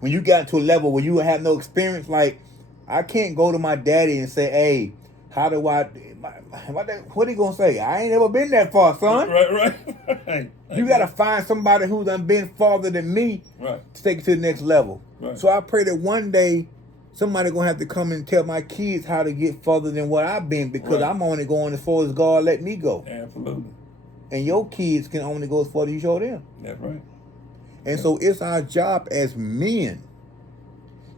When you got to a level where you have no experience, like, I can't go to my daddy and say, "Hey, how do I, what he gonna say? I ain't never been that far, son." Right. You gotta find somebody who done been farther than me to take it to the next level. Right. So I pray that one day somebody gonna have to come and tell my kids how to get further than what I've been, because I'm only going as far as God let me go. Absolutely. And your kids can only go as far as you show them. That's right. And so it's our job as men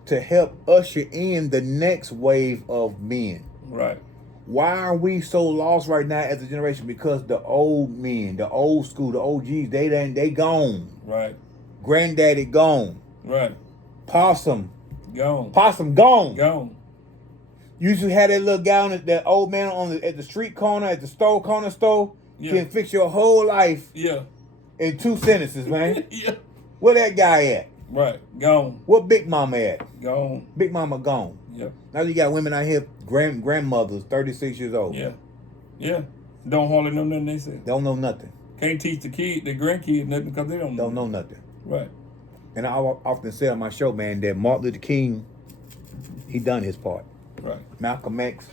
to help usher in the next wave of men. Right. Why are we so lost right now as a generation? Because the old men, the old school, the OGs, they gone. Right. Granddaddy gone. Right. Possum Gone. gone. Gone. You used to have that little guy, that old man at the street corner, at the corner store, can fix your whole life in 2 sentences, man. Where that guy at? Right. Gone. What Big Mama at? Gone. Big Mama gone. Yep. Now you got women out here, grandmothers, 36 years old. Yeah. Yeah. Don't hardly know nothing they say. Don't know nothing. Can't teach the grandkids nothing because they don't know nothing. Right. And I often say on my show, man, that Martin Luther King, he done his part. Right. Malcolm X,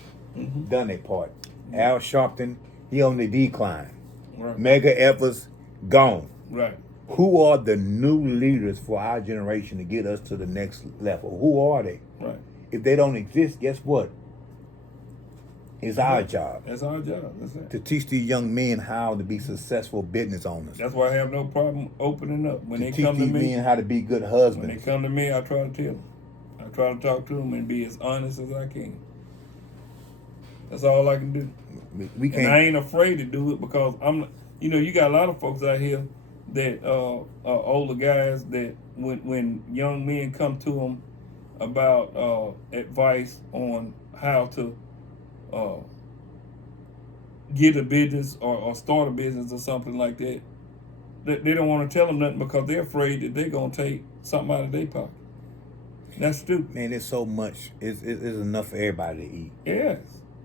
done their part. Al Sharpton, He on the decline. Right. Mega efforts gone. Right. Who are the new leaders for our generation to get us to the next level? Who are they? Right. If they don't exist, guess what? It's our job. That's our job. That's it. To teach these young men how to be successful business owners. That's why I have no problem opening up. When To they teach come to these me, men how to be good when husbands. they come to me, I try to tell them. I try to talk to them and be as honest as I can. That's all I can do. We And I can't. ain't afraid to do it because you got a lot of folks out here that are older guys that when young men come to them about advice on how to get a business or start a business or something like that, they don't want to tell them nothing because they're afraid that they're going to take something out of their pocket. That's stupid. Man, it's so much. It's enough for everybody to eat.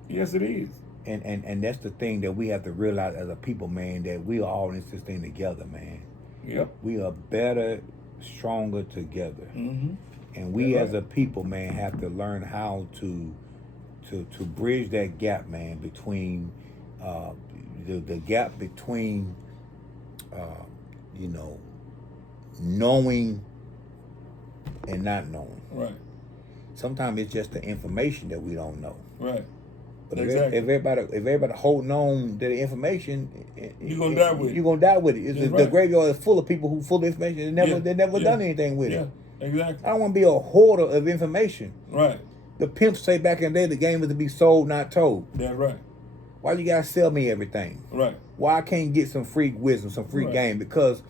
Yes, it is. And that's the thing that we have to realize as a people, man, that we are all in this thing together, man. Yep. We are better, stronger together. Mm-hmm. And we Yeah, as a people, man, have to learn how to bridge that gap, man, between the gap between knowing and not knowing. Right. Sometimes it's just the information that we don't know. Right. But Exactly. if everybody holding on to the information, You gonna die with it. You're gonna die with it. That's The right. graveyard is full of people who full of information. They never done anything with it. Exactly. I don't want to be a hoarder of information. Right. The pimps say back in the day the game was to be sold, not told. That's right. Why you gotta sell me everything? Right. Why I can't get some free wisdom, some free Right. game? Because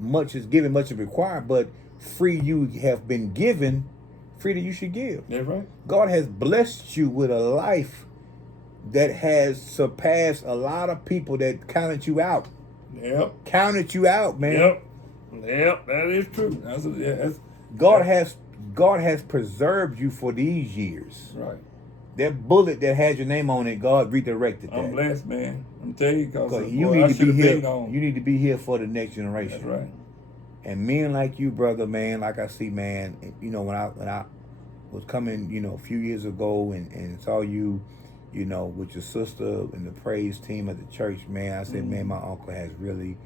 much is given, much is required. But free you have been given, free that you should give. That's right. God has blessed you with a life that has surpassed a lot of people that counted you out. Yep. Counted you out, man. Yep. That is true. God has preserved you for these years. Right. That bullet that had your name on it, God redirected that. I'm blessed, man. I'm telling you, Because you need to be here. You need to be here for the next generation. That's right. And men like you, brother, man, like I see, man. When I was coming, a few years ago, and saw you, with your sister and the praise team at the church, man, I said, man, my uncle has really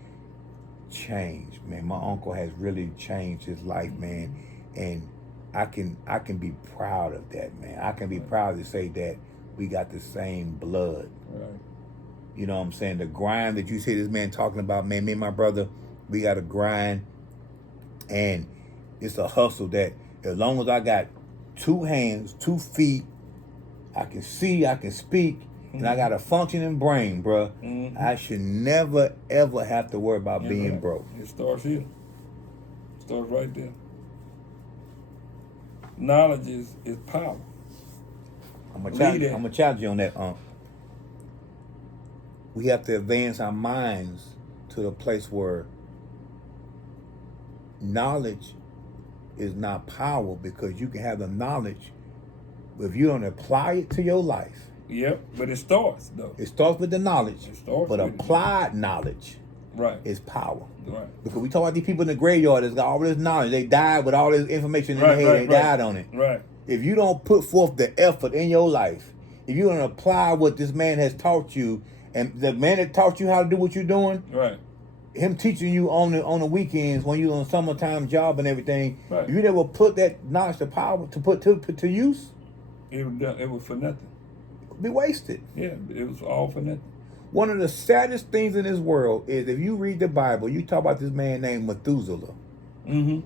changed, man. My uncle has really changed his life, man, and I can be proud of that, man. I can be proud to say that we got the same blood. Right. You know what I'm saying? The grind that you see this man talking about, man, me and my brother, we got to grind. And it's a hustle that as long as I got 2 hands, 2 feet, I can see, I can speak, and I got a functioning brain, bruh. Mm-hmm. I should never, ever have to worry about being right. broke. It starts here. It starts right there. Knowledge is power. I'm going Lead it. to challenge you on that, We have to advance our minds to the place where knowledge is not power, because you can have the knowledge, but if you don't apply it to your life. Yep, but it starts though. It starts with the knowledge, starts but with it. applied knowledge Right. is power. Right. Because we talk about these people in the graveyard that's got all this knowledge. They died with all this information in their head. They died on it. Right. If you don't put forth the effort in your life, if you don't apply what this man has taught you, and the man that taught you how to do what you're doing, Right. him teaching you on the weekends when you're on summertime job and everything, Right. if you never put that knowledge, the power to put to use, It was for nothing. be wasted. Yeah, it was all for nothing. One of the saddest things in this world is if you read the Bible, you talk about this man named Methuselah. Mm-hmm.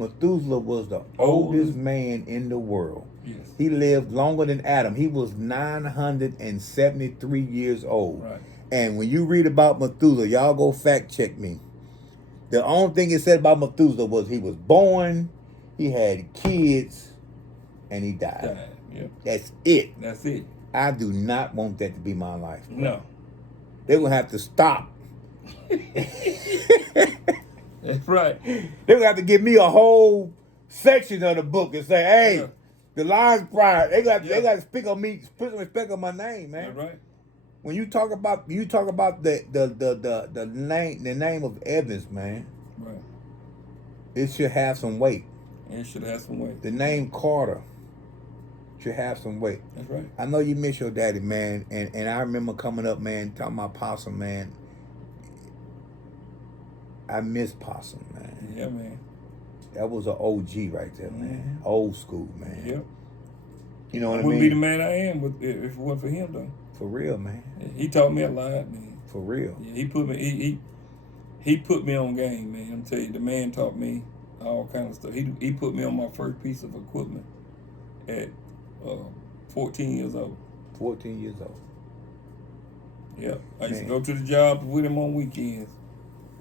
Methuselah was the oldest man in the world. Yes. He lived longer than Adam. He was 973 years old. Right. And when you read about Methuselah, y'all go fact check me. The only thing it said about Methuselah was he was born, he had kids, and he died. Yep. That's it. That's it. I do not want that to be my life. Bro. No. They're going to have to stop. That's right. They're going to have to give me a whole section of the book and say, hey, Yeah. the Lions Pride, they got Yeah. they got to speak on me, put some respect on my name, man. That's right. When you talk about the name of Evans, man, Right. it should have some weight. And it should have some weight. The name Carter should have some weight. That's right. I know you miss your daddy, man, and I remember coming up, man, talking about Possum, man. I miss Possum, man. Yeah, man. That was an OG right there, man. Old school, man. Yep. You know what I wouldn't mean? be the man I am if it wasn't for him, though. For real, man. Yeah, he taught me a lot, man. For real. Yeah, he put me on game, man. I'm telling you, the man taught me all kind of stuff. He put me on my first piece of equipment at 14 years old. 14 years old. Yeah, I used to go to the job with him on weekends,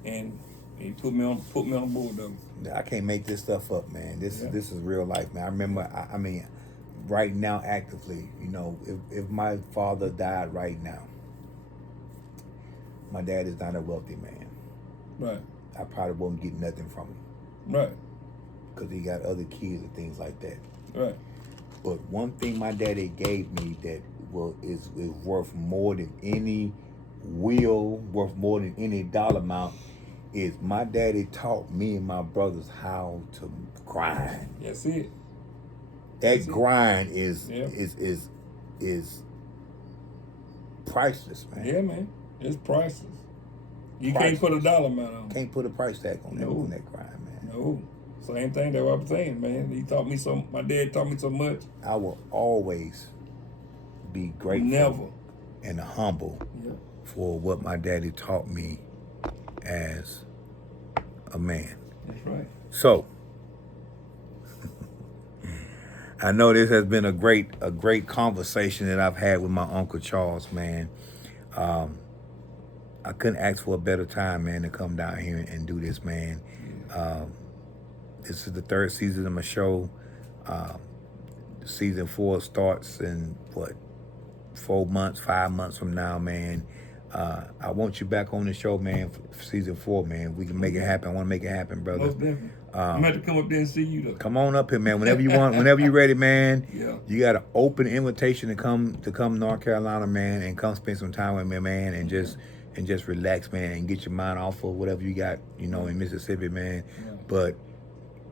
and he put me on the board though. I can't make this stuff up, man. This is real life, man. I remember. I mean, right now, actively, you know, if my father died right now, my dad is not a wealthy man. Right. I probably won't get nothing from him. Right. Because he got other kids and things like that. Right. But one thing my daddy gave me that is worth more than any will, worth more than any dollar amount, is my daddy taught me and my brothers how to grind. That's it. That grind is priceless, man. Yeah, man. It's priceless. You Priceless. can't put a dollar amount on it. Can't put a price tag on that, No. on that grind, man. No. Same thing that I'm saying, man. My dad taught me so much. I will always be grateful Never. and humble for what my daddy taught me as a man. That's right. So, I know this has been a great conversation that I've had with my Uncle Charles, man. I couldn't ask for a better time, man, to come down here and do this, man. This is the third season of my show. Season 4 starts in, 5 months from now, man. I want you back on the show, man, for season 4, man. We can make it happen. I want to make it happen, brother. Most definitely. I'm going to have to come up there and see you, though. Come on up here, man. Whenever you want, whenever you're ready, man. Yeah. You got an open invitation to come North Carolina, man, and come spend some time with me, man, and just relax, man, and get your mind off of whatever you got, you know, in Mississippi, man. Yeah. But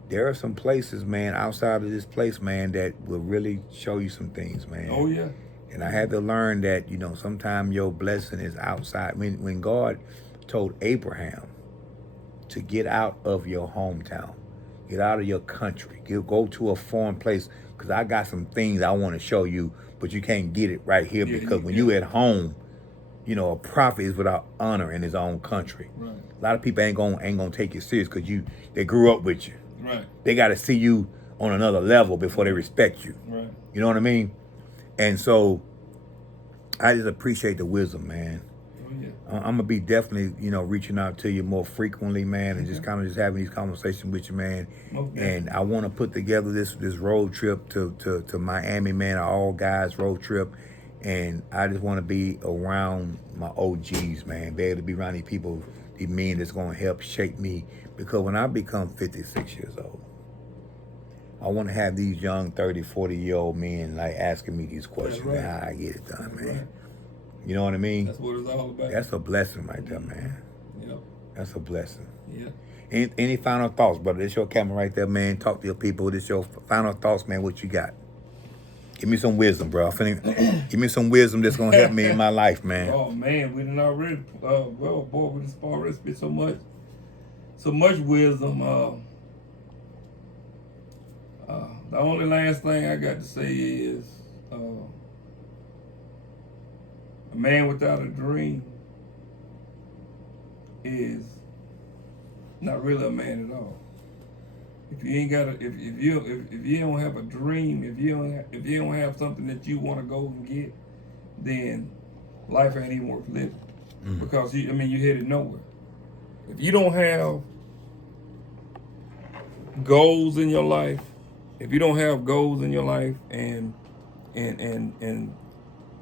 there are some places, man, outside of this place, man, that will really show you some things, man. Oh, yeah. And I had to learn that, you know, sometimes your blessing is outside. When God told Abraham to get out of your hometown, get out of your country, go to a foreign place, because I got some things I want to show you, but you can't get it right here because when you at home, you know, a prophet is without honor in his own country. Right. A lot of people ain't gonna take you serious because they grew up with you. Right. They got to see you on another level before they respect you. Right. You know what I mean? And so I just appreciate the wisdom, man. Oh, yeah. I'm gonna be definitely, you know, reaching out to you more frequently, man, and just kind of having these conversations with you, man. And I want to put together this road trip to Miami, man, an all guys road trip. And I just want to be around my OGs, man, be able to be around these people, these men that's gonna help shape me. Because when I become 56 years old, I want to have these young 30, 40-year-old men like asking me these questions, man, how I get it done, man. Right. You know what I mean? That's what it's all about. That's a blessing right there, man. Yep. That's a blessing. Yeah. Any final thoughts, brother? This your camera right there, man. Talk to your people. This your final thoughts, man. What you got? Give me some wisdom, bro. Give me some wisdom that's going to help me in my life, man. Oh, man. We done already, we just already spit so much wisdom. The only last thing I got to say is a man without a dream is not really a man at all. If you ain't got if you don't have a dream, if you don't have something that you want to go and get, then life ain't even worth living. Because you headed nowhere. If you don't have goals in your life, and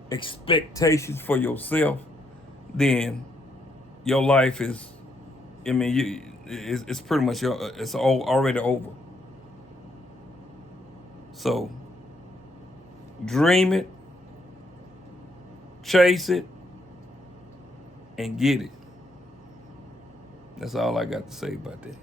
expectations for yourself, then your life is, it's pretty much it's already over. So dream it, chase it, and get it. That's all I got to say about that.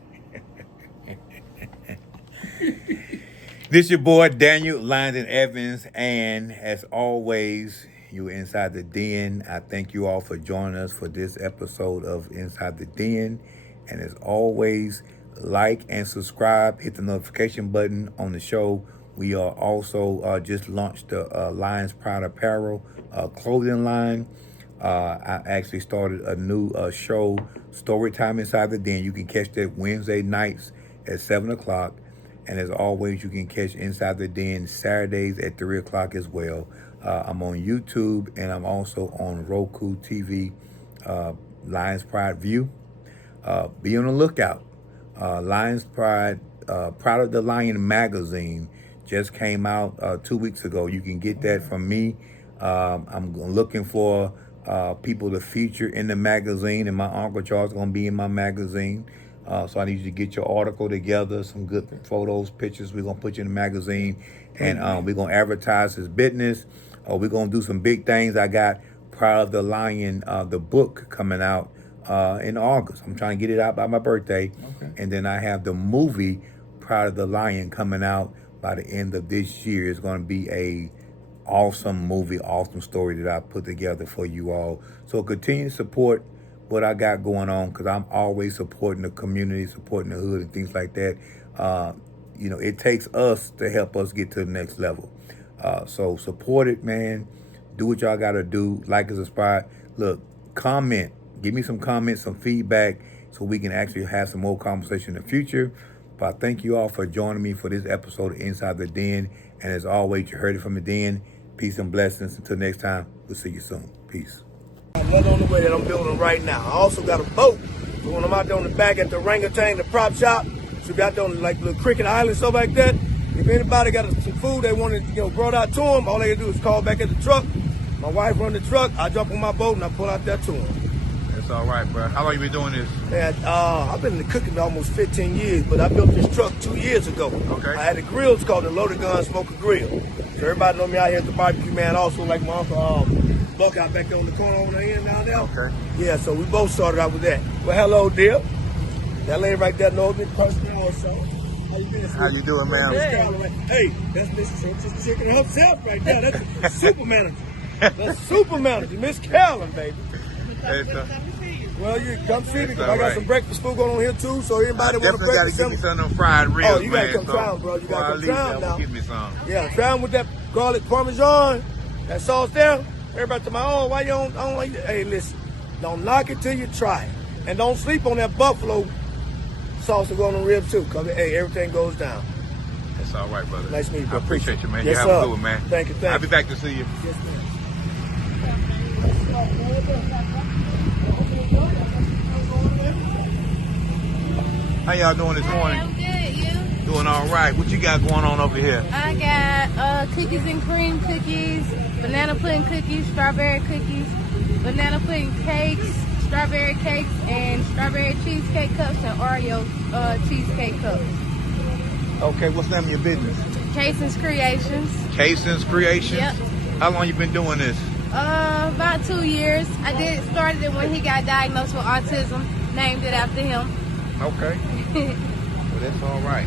This your boy Daniel LionsDen Evans, and as always, you Inside the Den. I thank you all for joining us for this episode of Inside the Den, and as always, like and subscribe. Hit the notification button on the show. We are also just launched the Lions Pride Apparel clothing line. I actually started a new show, Storytime Inside the Den. You can catch that Wednesday nights at 7 o'clock. And as always, you can catch Inside the Den Saturdays at 3 o'clock as well. I'm on YouTube, and I'm also on Roku TV, Lions Pride View. Be on the lookout. Lions Pride, Proud of the Lion magazine just came out 2 weeks ago. You can get that from me. I'm looking for people to feature in the magazine, and my Uncle Charles is going to be in my magazine. So I need you to get your article together, some good photos, pictures. We're going to put you in the magazine, and we're going to advertise his business. We're going to do some big things. I got Proud of the Lion, the book coming out in August. I'm trying to get it out by my birthday. Okay. And then I have the movie Proud of the Lion coming out by the end of this year. It's going to be a awesome movie, awesome story that I put together for you all. So continue to support what I got going on, because I'm always supporting the community, supporting the hood and things like that. It takes us to help us get to the next level. So support it, man. Do what y'all got to do. Like and subscribe. Look, comment. Give me some comments, some feedback, so we can actually have some more conversation in the future. But I thank you all for joining me for this episode of Inside the Den. And as always, you heard it from the Den. Peace and blessings. Until next time, we'll see you soon. Peace. One on the way that I'm building right now. I also got a boat. So when I'm out there on the back at the orangutan, the prop shop, so we got there on like little cricket island, stuff like that. If anybody got some food they want to brought out to them, all they gotta do is call back at the truck. My wife run the truck. I jump on my boat and I pull out there to them. That's all right, bro. How long you been doing this? Man, I've been in the cooking almost 15 years, but I built this truck 2 years ago. Okay. I had a grill. It's called the Loaded Gun Smoker Grill. So everybody know me out here as the barbecue man. Also, like my uncle Buck out back there on the corner over there now. Okay. Yeah, so we both started out with that. Well, hello, dear. That lady right there knows me personally also. How you been? How you doing, man? Hey, that's Mrs. Chicken herself right there. That's the super manager. That's super manager, Miss Carolyn, baby. Well, you come see me, because I got some breakfast food going on here too. So anybody want to breakfast? Definitely got to give me some of them fried ribs, you got to come try them, bro. You got to come try them now. Give me some. Yeah, try them with that garlic parmesan, that sauce there. Everybody to my own. Why you don't like that? Hey, listen, don't knock it till you try it, and don't sleep on that buffalo sauce to go on the ribs too, because hey, everything goes down. That's all right, brother. Nice meeting you. I appreciate you, man. Yes, you have a good one, man. Thank you. I'll be back to see you. Yes, man. How y'all doing this morning? I'm good, you? Doing all right. What you got going on over here? I got cookies and cream cookies, banana pudding cookies, strawberry cookies, banana pudding cakes, strawberry cakes, and strawberry cheesecake cups and Oreo cheesecake cups. Okay, what's the name of your business? Cason's Creations. Cason's Creations? Yep. How long you been doing this? About 2 years. I started it when he got diagnosed with autism, named it after him. Okay. Well, that's all right.